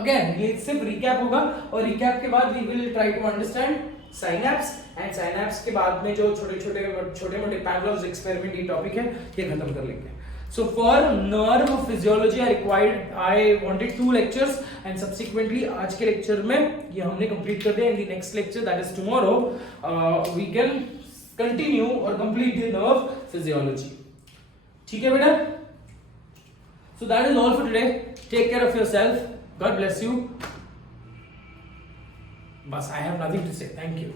again ये सिर्फ recap होगा, और recap के बाद we will try to understand synapse, and synapse के बाद में जो छोटे मोटे Pavlov's experiment ये टॉपिक है ये खत्म कर लेंगे। So for nerve physiology I wanted 2 lectures and subsequently आज के lecture में ये हमने complete कर दिया। in the next lecture that is tomorrow we can continue or complete the nerve physiology, ठीक है बेटा। so that is all for today, take care of yourself, God bless you, बस I have nothing to say, thank you।